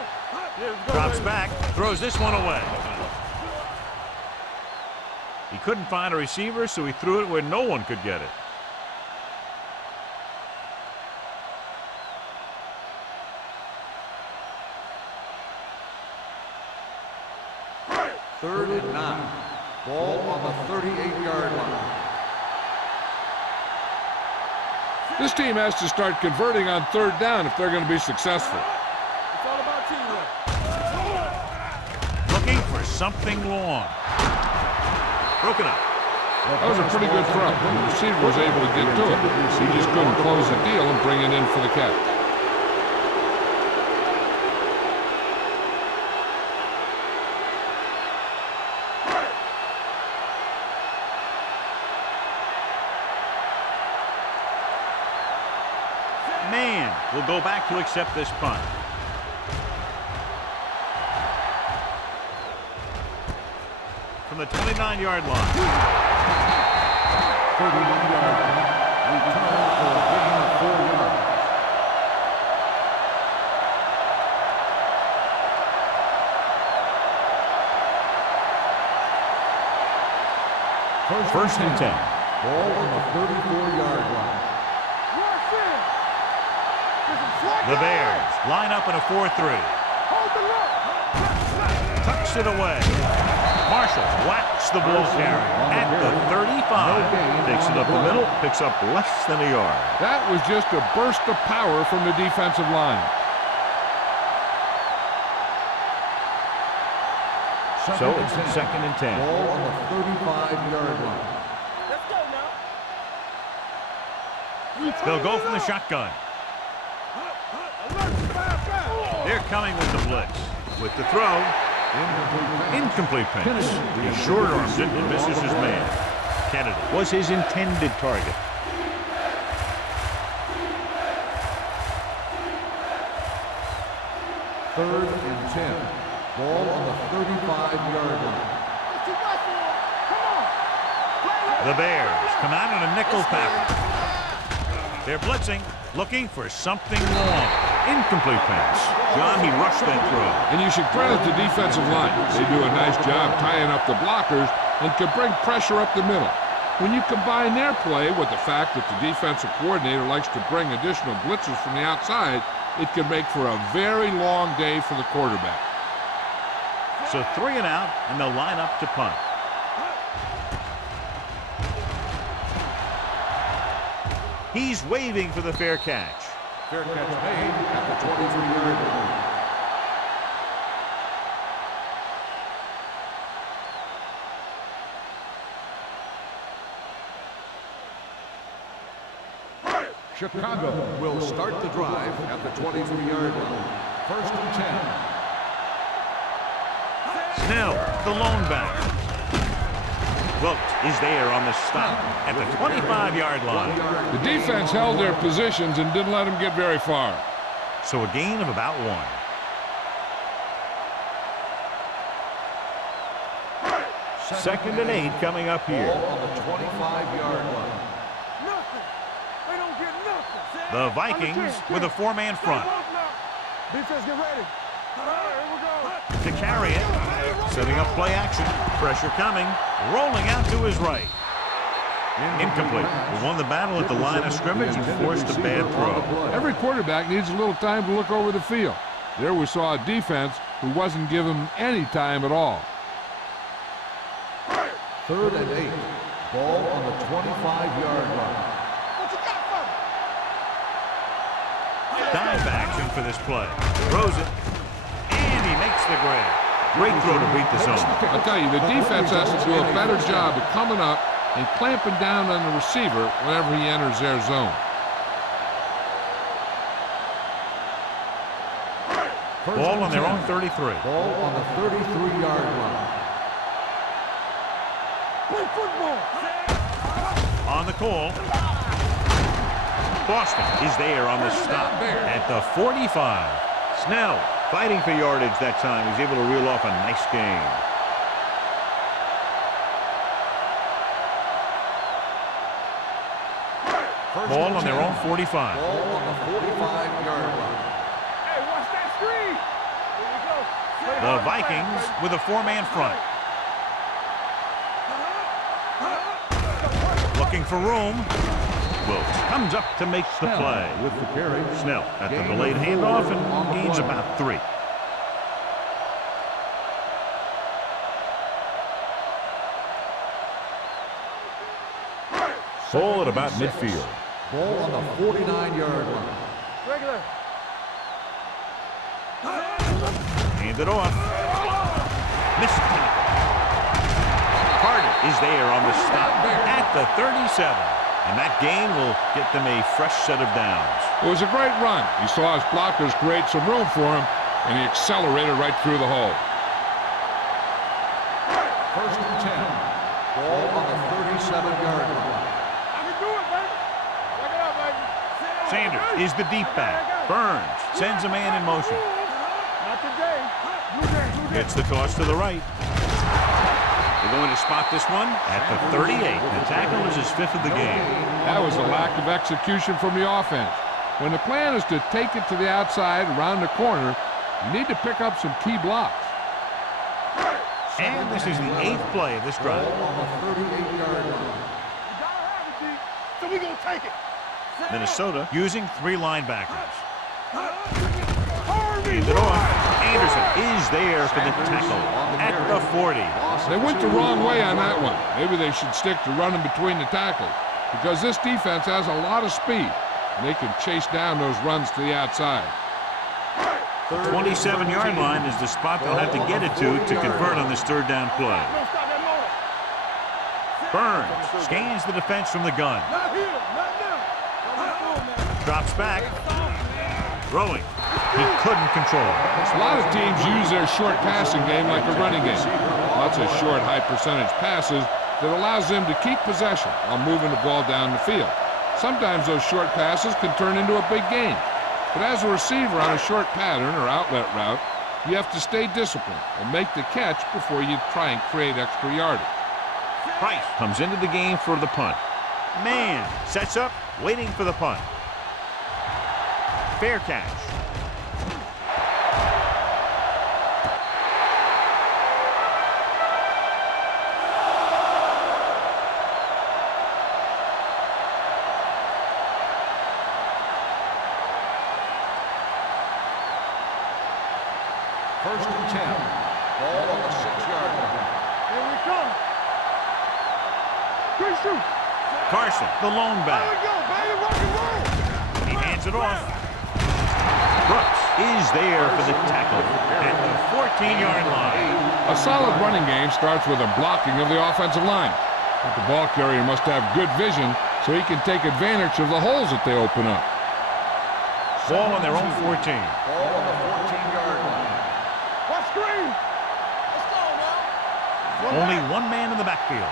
Drops back, throws this one away. He couldn't find a receiver, so he threw it where no one could get it. Third and 9. Ball on the 38-yard line. This team has to start converting on third down if they're going to be successful. It's all about teamwork. Looking for something long. Broken up. That was a pretty good throw. The receiver was able to get to it. He just couldn't close the deal and bring it in for the catch. will go back to accept this punt. From the 29-yard line. 39-yard punt. Return for a gain of 4 yards. First and 10. Ball on the 34-yard line. The Bears line up in a 4-3. Tucks it away. Marshall whacks the ball carrier at the 35. Takes it up the middle, picks up less than a yard. That was just a burst of power from the defensive line. So it's second and 10. Ball on the 35-yard line. Let's go now. They'll go from the shotgun. They're coming with the blitz. With the throw. Incomplete pass. He short-arms it and misses his man. Kennedy was his intended target. Third and 10. Ball on the 35-yard line. The Bears come out in a nickel package. They're blitzing, looking for something long. Incomplete pass. John, he rushed that throw. And you should credit the defensive line. They do a nice job tying up the blockers and can bring pressure up the middle. When you combine their play with the fact that the defensive coordinator likes to bring additional blitzes from the outside, it can make for a very long day for the quarterback. So 3 and out, and they'll line up to punt. He's waving for the fair catch. Fair catch made at the 23-yard line. Chicago will start the drive at the 23-yard line. First and 10. Snell, the lone back. Wilt is there on the stop at the 25-yard line. The defense held their positions and didn't let them get very far. So a gain of about 1. Second and 8 coming up here. Ball on the 25-yard line. Nothing. They don't get nothing. The Vikings with a 4-man front. Defense, get ready. All right, here we go. To carry it. Setting up play action. Pressure coming. Rolling out to his right. Incomplete. He won the battle at the line of scrimmage and forced a bad throw. Every quarterback needs a little time to look over the field. There we saw a defense who wasn't given any time at all. Third and 8. Ball on the 25-yard line. What you got for me? Dime backs in for this play. Throws it. And he makes the grab. Great throw to beat the zone. I'll tell you, the defense has to do a better job of coming up and clamping down on the receiver whenever he enters their zone. Ball on their own 33. Ball on the 33-yard line. Play football. On the call. Boston is there on the stop at the 45. Snell fighting for yardage that time. He's able to reel off a nice gain. Ball on their own 45. Ball on the 45-yard line. Hey, watch that screen. Here we go. The Vikings with a 4-man front. Looking for room. Wilkes comes up to make the play. With the carry. Snell at the delayed handoff and gains about 3. Ball at about midfield. Ball on the 49-yard line. Regular. Hand it off. Missed tackle. Carter is there on the stop at the 37. And that gain will get them a fresh set of downs. It was a great run. He saw his blockers create some room for him, and he accelerated right through the hole. First and 10. Ball on the 37-yard line. I can do it, baby. Check it out, baby. Sanders is the deep back. Burns sends a man in motion. Not today. Gets the toss to the right. They're going to spot this one at the 38. The tackle is his 5th of the game. That was a lack of execution from the offense. When the plan is to take it to the outside around the corner, you need to pick up some key blocks. And this is the 8th play of this drive. On the 38-yard line. So we gonna take it. Minnesota using 3 linebackers. Hand it off. Anderson is there for the tackle at the 40. They went the wrong way on that one. Maybe they should stick to running between the tackles because this defense has a lot of speed. And they can chase down those runs to the outside. 27-yard line is the spot they'll have to get it to convert on this 3rd down play. Burns scans the defense from the gun. Not here, not now. Drops back. Throwing. He couldn't control it. A lot of teams use their short passing game like a running game. Lots of short, high-percentage passes that allows them to keep possession while moving the ball down the field. Sometimes those short passes can turn into a big game. But as a receiver on a short pattern or outlet route, you have to stay disciplined and make the catch before you try and create extra yardage. Price comes into the game for the punt. Man sets up, waiting for the punt. Fair catch. First and 10. Ball on the 6-yard line. Here we come. Quick shoot. Carson, the lone There back. we go, baby. Rock and roll. He hands it off. Brooks is there for the tackle at the 14-yard line. A solid running game starts with a blocking of the offensive line. But the ball carrier must have good vision so he can take advantage of the holes that they open up. Ball on their own 14. Ball on the 14-yard line. What screen? Let's go, man. Only one man in the backfield.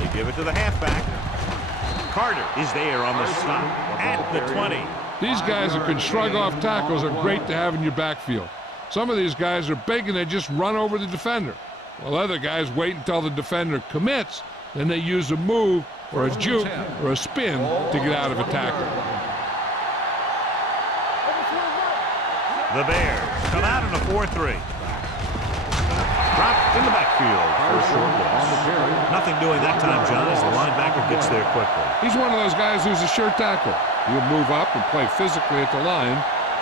They give it to the halfback. Carter is there on the stop at the 20. These guys that can shrug off tackles are great to have in your backfield. Some of these guys are big and they just run over the defender, while other guys wait until the defender commits, then they use a move or a juke or a spin to get out of a tackle. The Bears come out in a 4-3. Dropped in the backfield for a short loss. Nothing doing that time, John, as the linebacker gets there quickly. He's one of those guys who's a sure tackle. He'll move up and play physically at the line,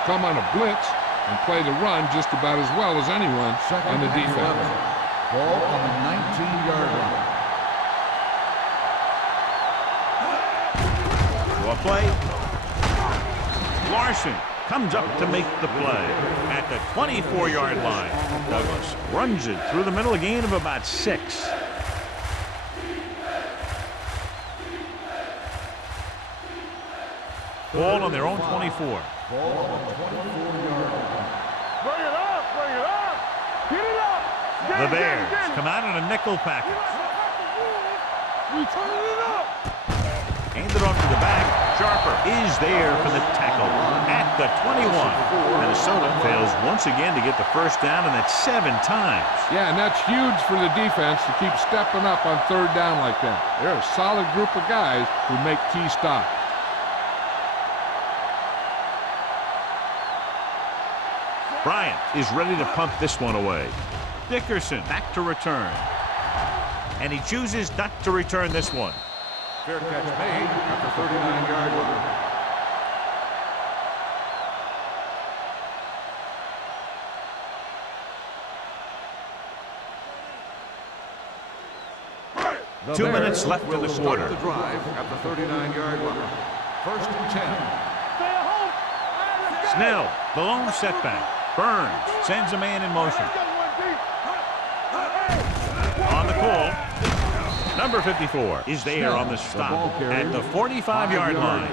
come on a blitz, and play the run just about as well as anyone on the defense. Ball on the 19-yard line. To a play. Larson comes up to make the play at the 24-yard line. Douglas runs it through the middle, a gain of about 6. Ball on their own 24. Ball on the 24-yard line. Bring it up, bring it up. Get it up. Get The it, get it, Bears get it. come out in a nickel package. We turning it up. Handed off to the back. Sharper is there for the tackle at the 21. Minnesota fails once again to get the first down, and that's 7 times. Yeah, and that's huge for the defense to keep stepping up on 3rd down like that. They're a solid group of guys who make key stops. Bryant is ready to punt this one away. Dickerson back to return. And he chooses not to return this one. Fair catch made at the 39-yard line. The 2 Bears minutes left in will the start quarter. the drive at the 39-yard line. First and 10. Stay at home. All right, let's go. Snell, the lone setback. Burns sends a man in motion. Let's go, one deep. On the call, number 54 is there on the stop at the 45-yard line.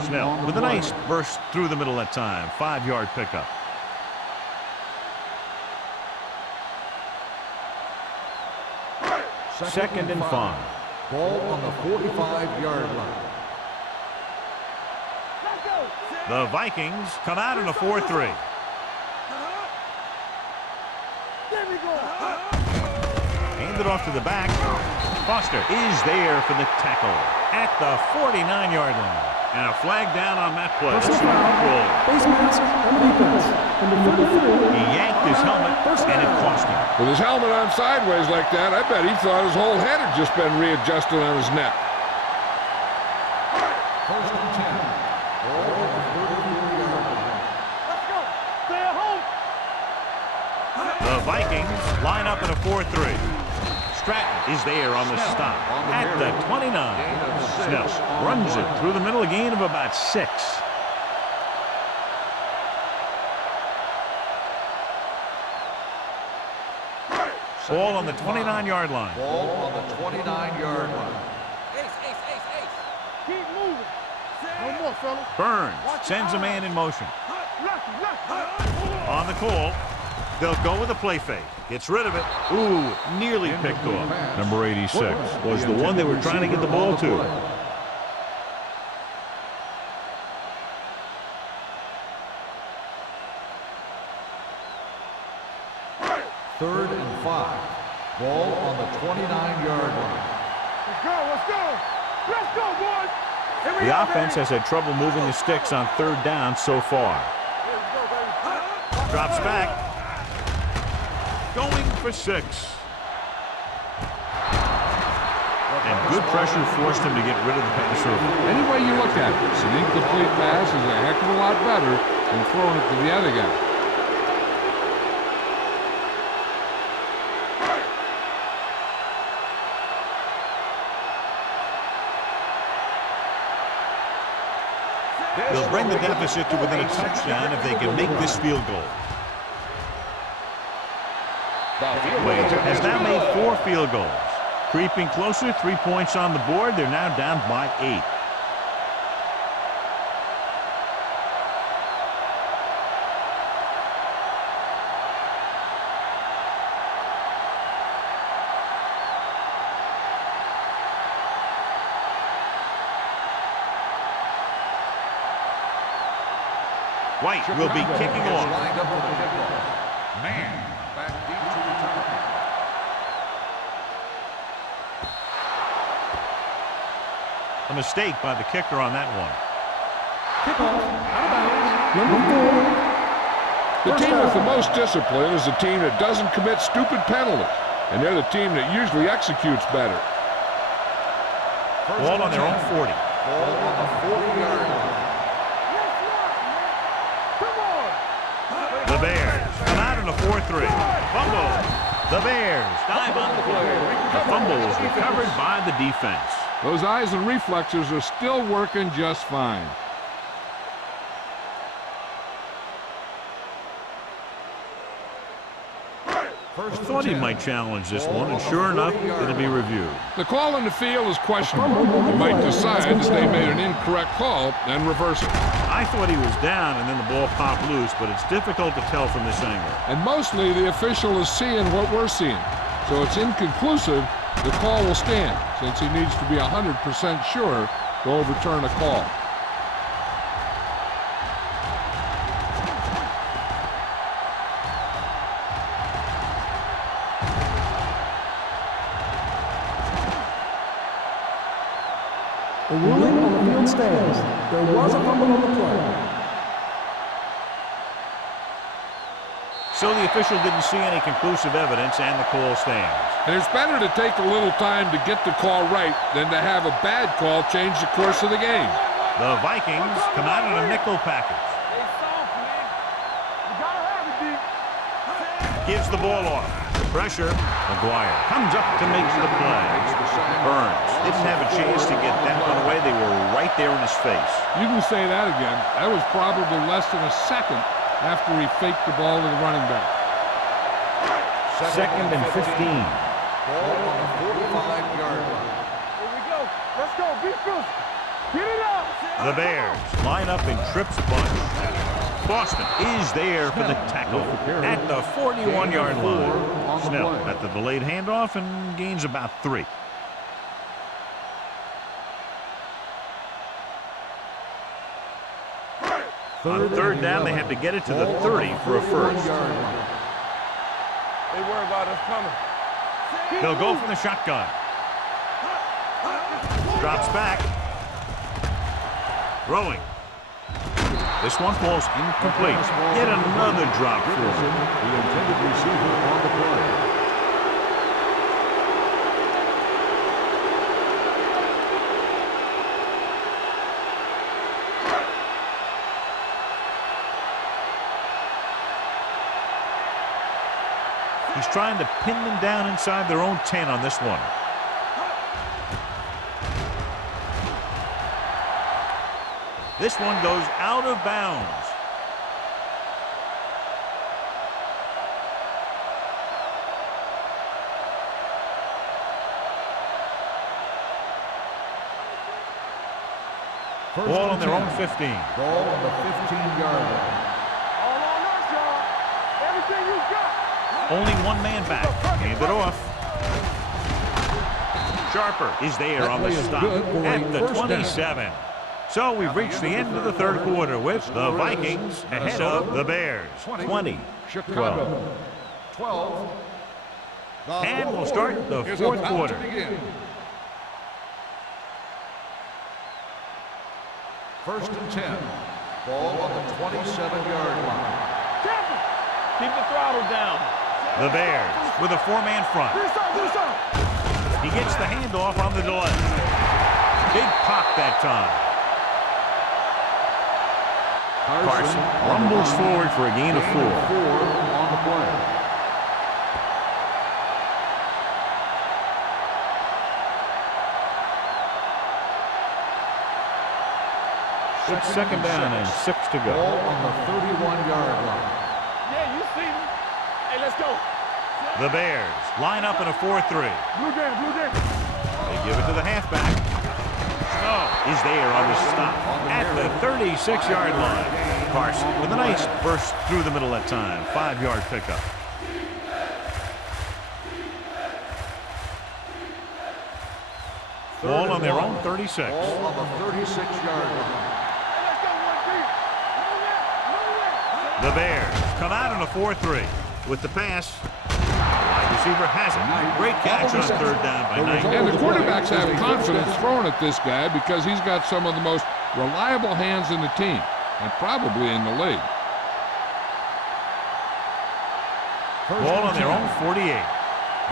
Snell with a nice burst through the middle that time. 5-yard pickup. Second and 5. Ball on the 45-yard line. Let's The Vikings come out in a 4-3. Hand it off to the back. Foster is there for the tackle at the 49-yard line. And a flag down on that play. That's foul. Face mask on the defense. Number 33. He yanked his helmet, and it cost him. With his helmet on sideways like that, I bet he thought his whole head had just been readjusted on his neck. First and 10. Ball at the 34-yard line. Let's go. Stay at home. The Vikings line up in a 4-3. Stratton is there on the stop at the 29. Snell runs it through the middle, a gain of about 6. Ball on the 29-yard line. Ball on the 29-yard line. Keep moving. No more, fella. Burns sends a man in motion. Left. On the call, they'll go with a play fake. Gets rid of it. Ooh, nearly picked off. Number 86 was the one they were trying to get the ball to. Third and 5. Ball on the 29-yard line. Let's go. Let's go, boys. Here we The go, offense baby. has had trouble moving the sticks on third down so far. Here we go, baby. Drops back. Going for 6. And good pressure forced him to get rid of the passer. Any way you look at it, an incomplete pass is a heck of a lot better than throwing it to the other guy. They'll bring the deficit to within a touchdown if they can make this field goal. Wade has now made 4 field goals. Creeping closer, 3 points on the board. They're now down by 8. White will be kicking off. Lined up for the kickoff. Man back deep to return. A mistake by the kicker on that one. Kickoff. Out of bounds. Number 4. The team with the most discipline is the team that doesn't commit stupid penalties, and they're the team that usually executes better. Ball on their own 40. Ball on the 40-yard line. The Bears come out in a 4-3. Fumble. The Bears dive on the play. The fumble is recovered by the defense. Those eyes and reflexes are still working just fine. I thought he might challenge this one, and sure enough, it'll be reviewed. The call in the field is questionable. He might decide that they made an incorrect call and reverse it. I thought he was down, and then the ball popped loose, but it's difficult to tell from this angle. And mostly the official is seeing what we're seeing. So it's inconclusive. The call will stand since he needs to be 100% sure to overturn a call. The ruling on the field stands. There was a fumble on the play. So the official didn't see any conclusive evidence, and the call stands. And it's better to take a little time to get the call right than to have a bad call change the course of the game. The Vikings come out in a nickel package. Stay soft, man. You gotta have it, D. Gives the ball off. Pressure. McGuire comes up to make the play. Burns didn't have a chance to get that one away. They were right there in his face. You can say that again. That was probably less than a second after he faked the ball to the running back. Second and 15. Ball on the 45-yard line. Here we go. Let's go. Be physical. Get it up. The Bears line up in trips bunch. Boston is there for the tackle at the 41-yard line. Snell at the delayed handoff and gains about 3. On third down, they have to get it to the 30 for a first. They worry about us coming. They'll go from the shotgun. Drops back. Throwing. This one falls incomplete. Yet another drop for him. The intended receiver on the play. He's trying to pin them down inside their own 10 on this one. This one goes out of bounds. Ball on their own 15. Ball on the 15-yard line. All on us, y'all. Everything you got. Only one man back. Hand it off. Sharper is there That on the play is stop good for a at the first down. 27. So we've reached the end of the third quarter with the Vikings ahead of the Bears. 20-12. Chicago. 12. And we'll start the Is fourth about quarter. to begin. First and 10. Ball on the 27-yard line. Keep the throttle down. The Bears with a four-man front. He gets the handoff on the delay. Big pop that time. Carson rumbles forward for a gain of 4. 4 on the play. It's second down and 6 to Ball go. on the 31-yard line. Yeah, you see me. Hey, let's go. The Bears line up in a 4-3. Blue game, blue game. They give it to the halfback. Snow is there on the stop at the 36-yard line. Carson with a nice burst through the middle that time. 5-yard pickup. Ball on their own 36. Ball on the 36-yard line. Let's go, 1-3. Move it, move it. The Bears come out in a 4-3 with the pass. Wide receiver has it. Great catch on third down by Knight. And the quarterbacks have confidence throwing at this guy because he's got some of the most reliable hands in the team and probably in the league. Ball on their own 48.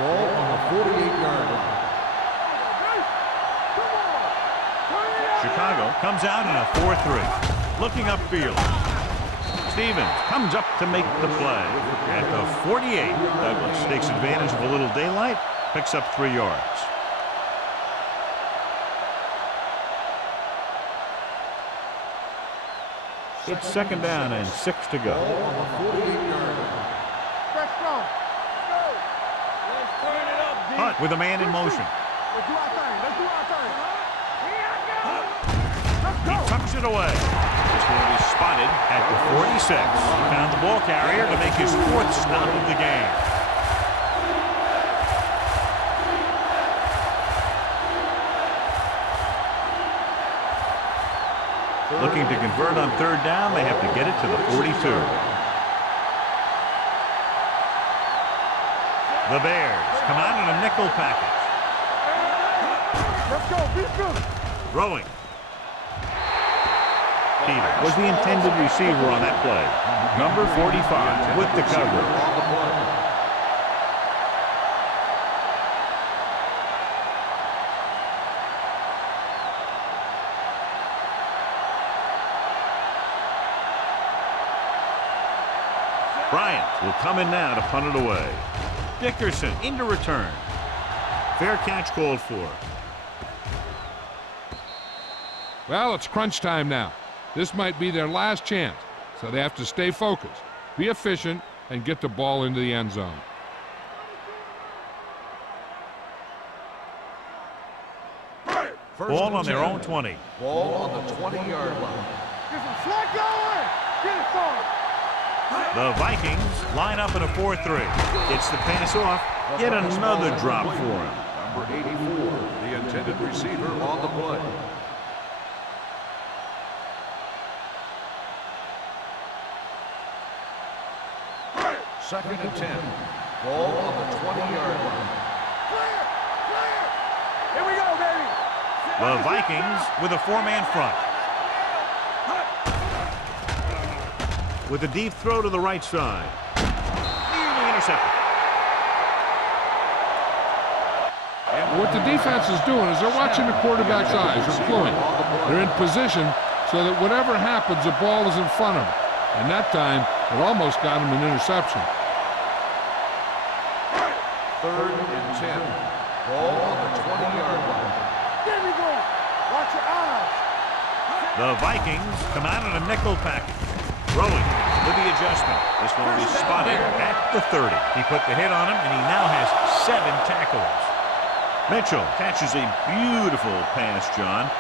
Ball on the 48-yard line. Chicago comes out in a 4-3. Looking upfield. Stevens comes up to make the play. At the 48, Douglas takes advantage of a little daylight, picks up 3 yards. It's second down and 6 to go. Ball on the 48-yard line. Let's go. Let's turn it up, D. Hunt with a man in motion. Let's do our thing. Let's do our thing. He tucks it away. This one is spotted at the 46. Found the ball carrier to make his 4th stop of the game. Looking to convert on third down, they have to get it to the 42. The Bears come out in a nickel package. Let's go. Be good. Throwing. Peter was the intended receiver on that play. Number 45 with the coverage. On the play. Bryant will come in now to punt it away. Dickerson into return. Fair catch called for. Well, it's crunch time now. This might be their last chance, so they have to stay focused, be efficient, and get the ball into the end zone. Ball on their own 20. Ball on the 20-yard line. Get some slack going. Get it on. The Vikings line up in a 4-3. Gets the pass off. Yet another drop for him. Number 84, the intended receiver on the play. Second and 10. Ball on the 20-yard line. Clear! Clear! Here we go, baby! The Vikings with a four-man front. With a deep throw to the right side. Nearly intercepted. What the defense is doing is they're watching the quarterback's eyes. They're fluent. They're in position so that whatever happens, the ball is in front of them. And that time, it almost got him an interception. Third and 10. Ball on the 20-yard line. There we go! Watch your eyes! The Vikings come out in a nickel package. Rolling with the adjustment. This one is spotted at the 30. He put the hit on him, and he now has 7 tackles. Mitchell catches a beautiful pass, John,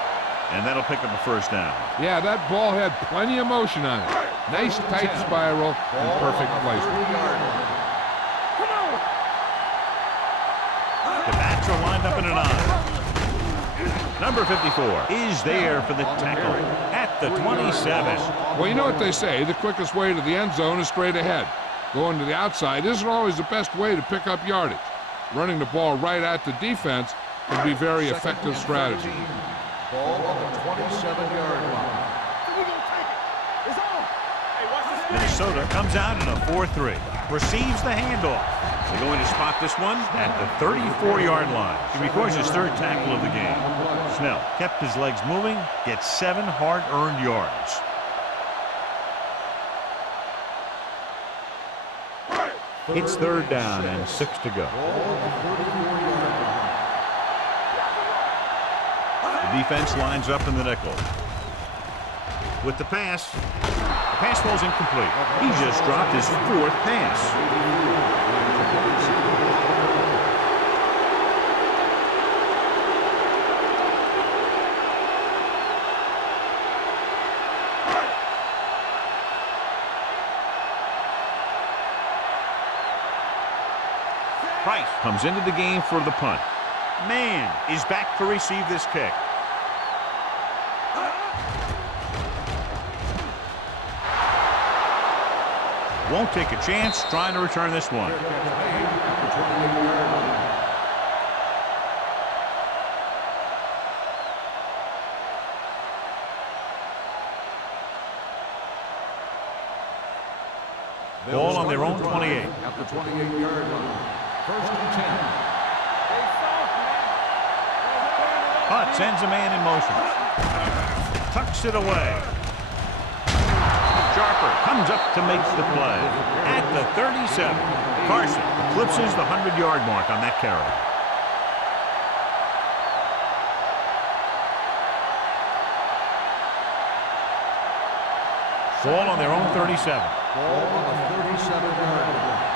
and that'll pick up a first down. Yeah, that ball had plenty of motion on it. Nice tight spiral and perfect placement. Come on! The backs are lined up in an I. Number 54 is there for the tackle at the 27. Well, you know what they say, the quickest way to the end zone is straight ahead. Going to the outside isn't always the best way to pick up yardage. Running the ball right at the defense can be very effective strategy. Ball on the 27-yard line. We're gonna take it! It's on! Hey, watch this. Minnesota comes out in a 4-3. Receives the handoff. They're going to spot this one at the 34-yard line. He records his 3rd tackle of the game. Snell kept his legs moving, gets 7 hard-earned yards. It's 3rd down and 6 to go. The defense lines up in the nickel. With the pass falls incomplete. He just dropped his 4th pass. Price comes into the game for the punt. Mann is back to receive this kick. Won't take a chance trying to return this one. Ball on their own 28. At the 28-yard line. First and 10. Hutt sends a man in motion. Tucks it away. Sharper comes up to make the play. At the 37. Carson eclipses the 100-yard mark on that carry. Ball on their own 37. Ball on the 37-yard line.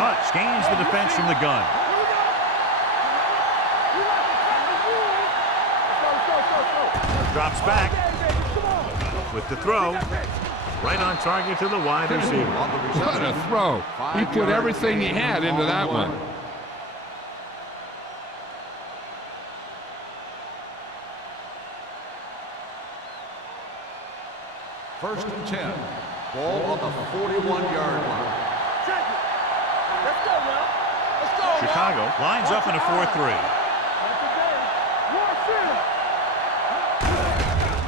Hutt scans the defense from the gun. Drops back with the throw. Right on target to the wide receiver. What a throw. He put everything he had into that one. First and 10. Ball on the 41-yard line. Let's go, man. Let's go, Chicago lines up in a 4-3.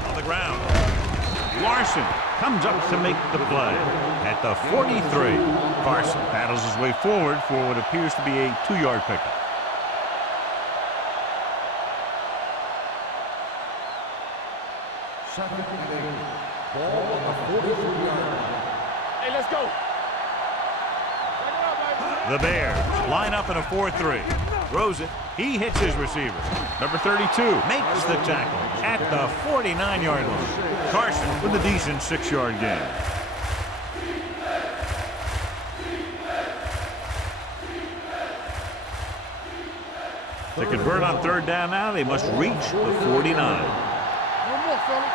On the ground. Larson comes up to make the play. At the 43. Carson paddles his way forward for what appears to be a 2-yard pickup. Second and 8. Ball on the 43-yard line. Hey, let's go. The Bears line up in a 4-3. Throws it. He hits his receiver. Number 32 makes the tackle at the 49-yard line. Carson with a decent 6-yard gain. To convert on 3rd down now, they must reach the 49. No more, fellas.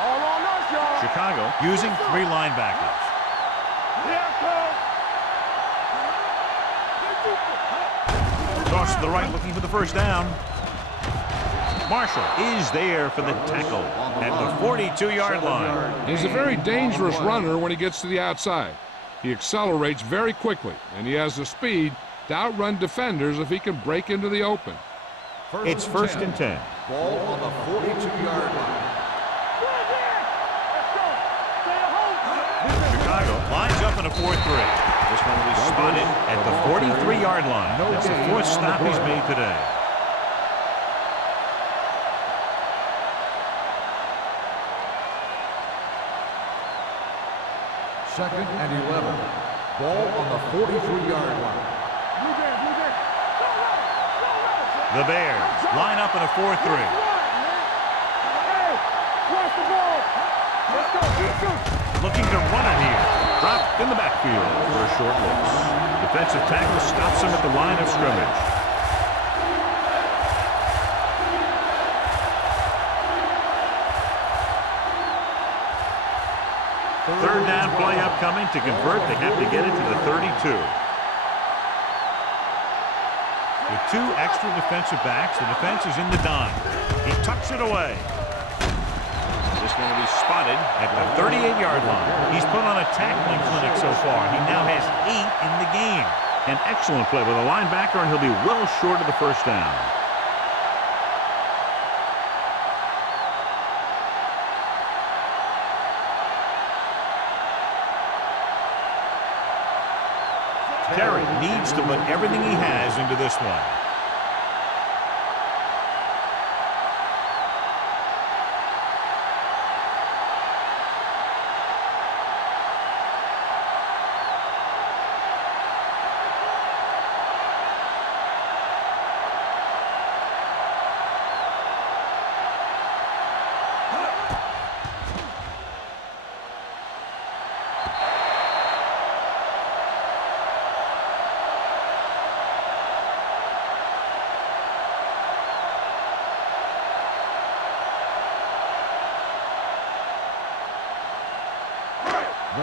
All on us, y'all. Chicago using 3 linebackers. Toss to the right looking for the first down. Marshall is there for the tackle at the 42-yard line. He's a very dangerous runner when he gets to the outside. He accelerates very quickly, and he has the speed to outrun defenders if he can break into the open. It's 1st and 10. Ball on the 42-yard line. Chicago lines up in a 4-3. This one will be spotted at the 43-yard line. That's the 4th stop he's made today. Second and 11. Ball on the 43-yard line. The Bears line up in a 4-3. Looking to run it here. Dropped in the backfield for a short loss. Defensive tackle stops him at the line of scrimmage. Third down play upcoming. To convert, they have to get it to the 32. With 2 extra defensive backs, the defense is in the dime. He tucks it away. This one will be spotted at the 38-yard line. He's put on a tackling clinic so far. He now has 8 in the game. An excellent play with a linebacker, and he'll be well short of the first down. Terry needs to put everything he has into this one.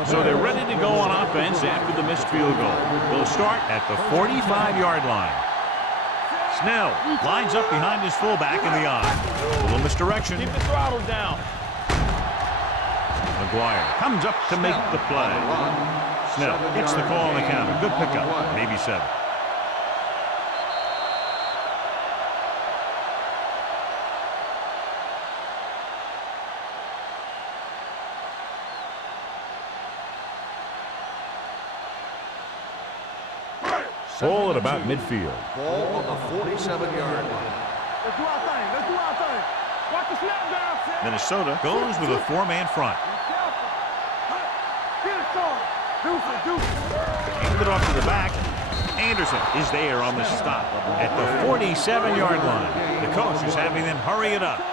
So they're ready to go on offense after the missed field goal. They'll start at the 45-yard line. Snell lines up behind his fullback in the eye. A little misdirection. Keep the throttle down. McGuire comes up to make the play. Snell hits the call on the counter. Good pickup. Maybe 7. Ball at about midfield. Ball on the 47-yard line. Let's do our thing. Let's do our thing. Watch the snap down, Sam. Minnesota goes with a 4-man front. Get it started. Deuce. Hand it off to the back. Anderson is there on the stop at the 47-yard line. The coach is having them hurry it up.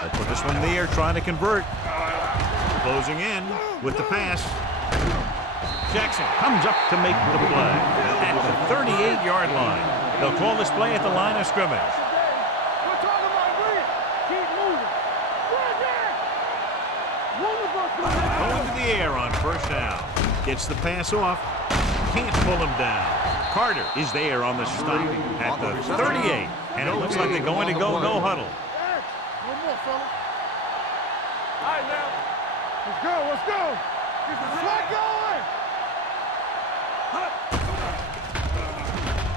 They'll put this one there, trying to convert. Closing in with the pass. Jackson comes up to make the play at the 38-yard line. They'll call this play at the line of scrimmage. Going to the air on first down. Gets the pass off. Can't pull him down. Carter is there on the stop at the 38. And it looks like they're going to go no huddle. One more, fella. All right, now. Let's go. Get the flag going.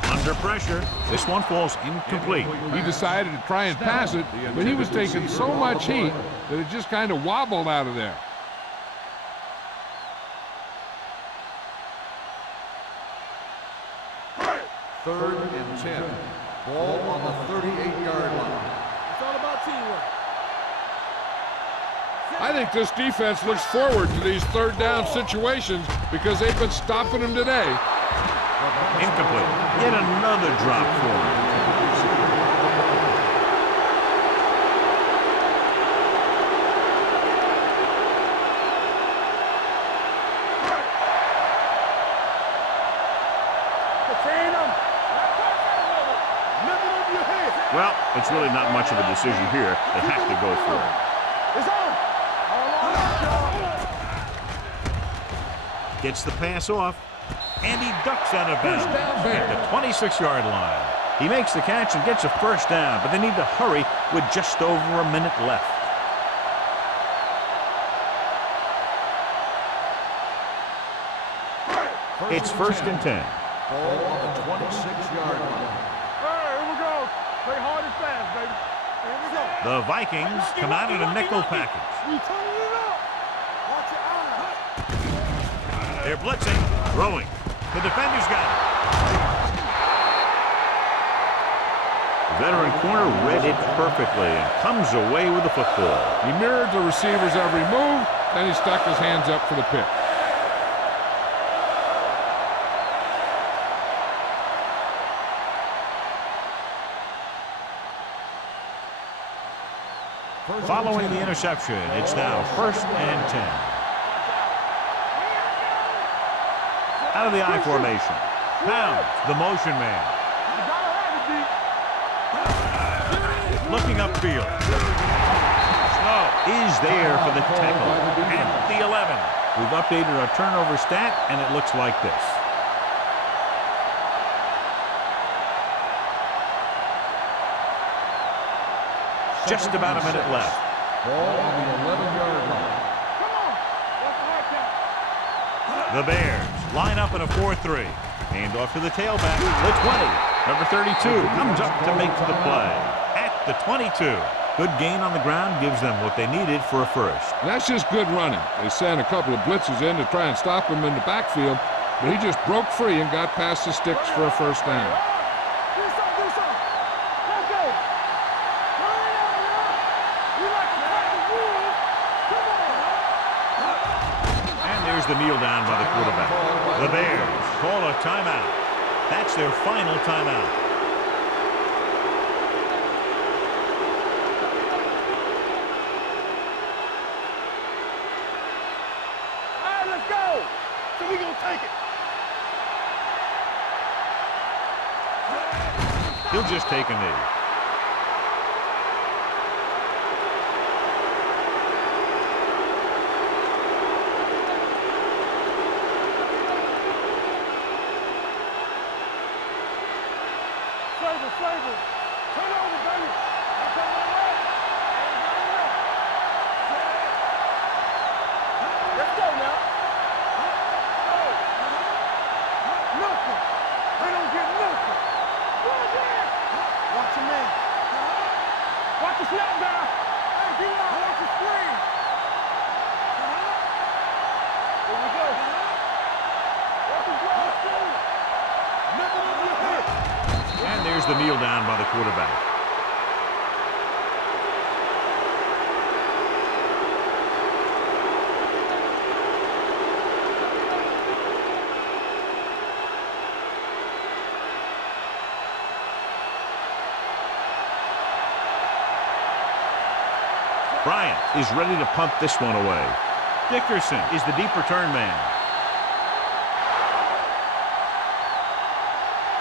Under pressure, this one falls incomplete. He decided to try and pass it, but he was taking so much heat that it just kind of wobbled out of there. Third and 10. Ball on the 38-yard line. It's all about teamwork. I think this defense looks forward to these third down situations because they've been stopping them today. Incomplete. Yet another drop for him. Well, it's really not much of a decision here. They have to go for it. Gets the pass off, and he ducks out of bounds at the 26-yard line. He makes the catch and gets a first down, but they need to hurry with just over a minute left. It's first and 10. Ball on the 26-yard line. Here we go. Play hard and fast, baby. Here we go. The Vikings come out in a nickel package. We turning it up. Watch your eyes. They're blitzing, throwing. The defender's got it. The veteran corner read it perfectly and comes away with the football. He mirrored the receiver's every move, then he stuck his hands up for the pick. Following the interception, it's now first and 10. Out of the I formation. Pounds, the motion man. Looking upfield. Snow is there for the tackle. At the 11. We've updated our turnover stat, and it looks like this. Just about a minute left. Ball on the 11-yard line. Come on. What's the hard count? The Bears line up in a 4-3. Hand off to the tailback. The 20. Number 32 comes up to make the play. At the 22. Good gain on the ground gives them what they needed for a first. And that's just good running. They sent a couple of blitzes in to try and stop him in the backfield, but he just broke free and got past the sticks for a first down. Do something. Let's go. Hurry up, man. You like to fight the rules. Come on. And there's the kneel down by the quarterback. The Bears call a timeout. That's their final timeout. So we gonna take it. He'll just take a knee. Flavor. Turn over, baby. That's on my way. Let's go now. Nothing. They don't get nothing. Watch your man. Watch the snap down. Hey, D-line, watch the screen. Here we go. Watch the draw screen. Nothing over your head. And there's the kneel down by the quarterback. Bryant is ready to punt this one away. Dickerson is the deep return man.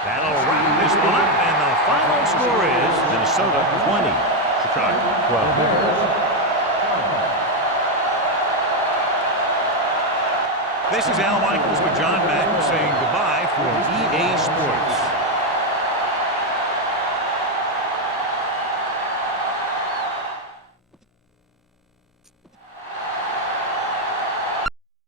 That'll wrap this one up, and the final score is Minnesota 20, Chicago 12. This is Al Michaels with John Madden saying goodbye for EA Sports.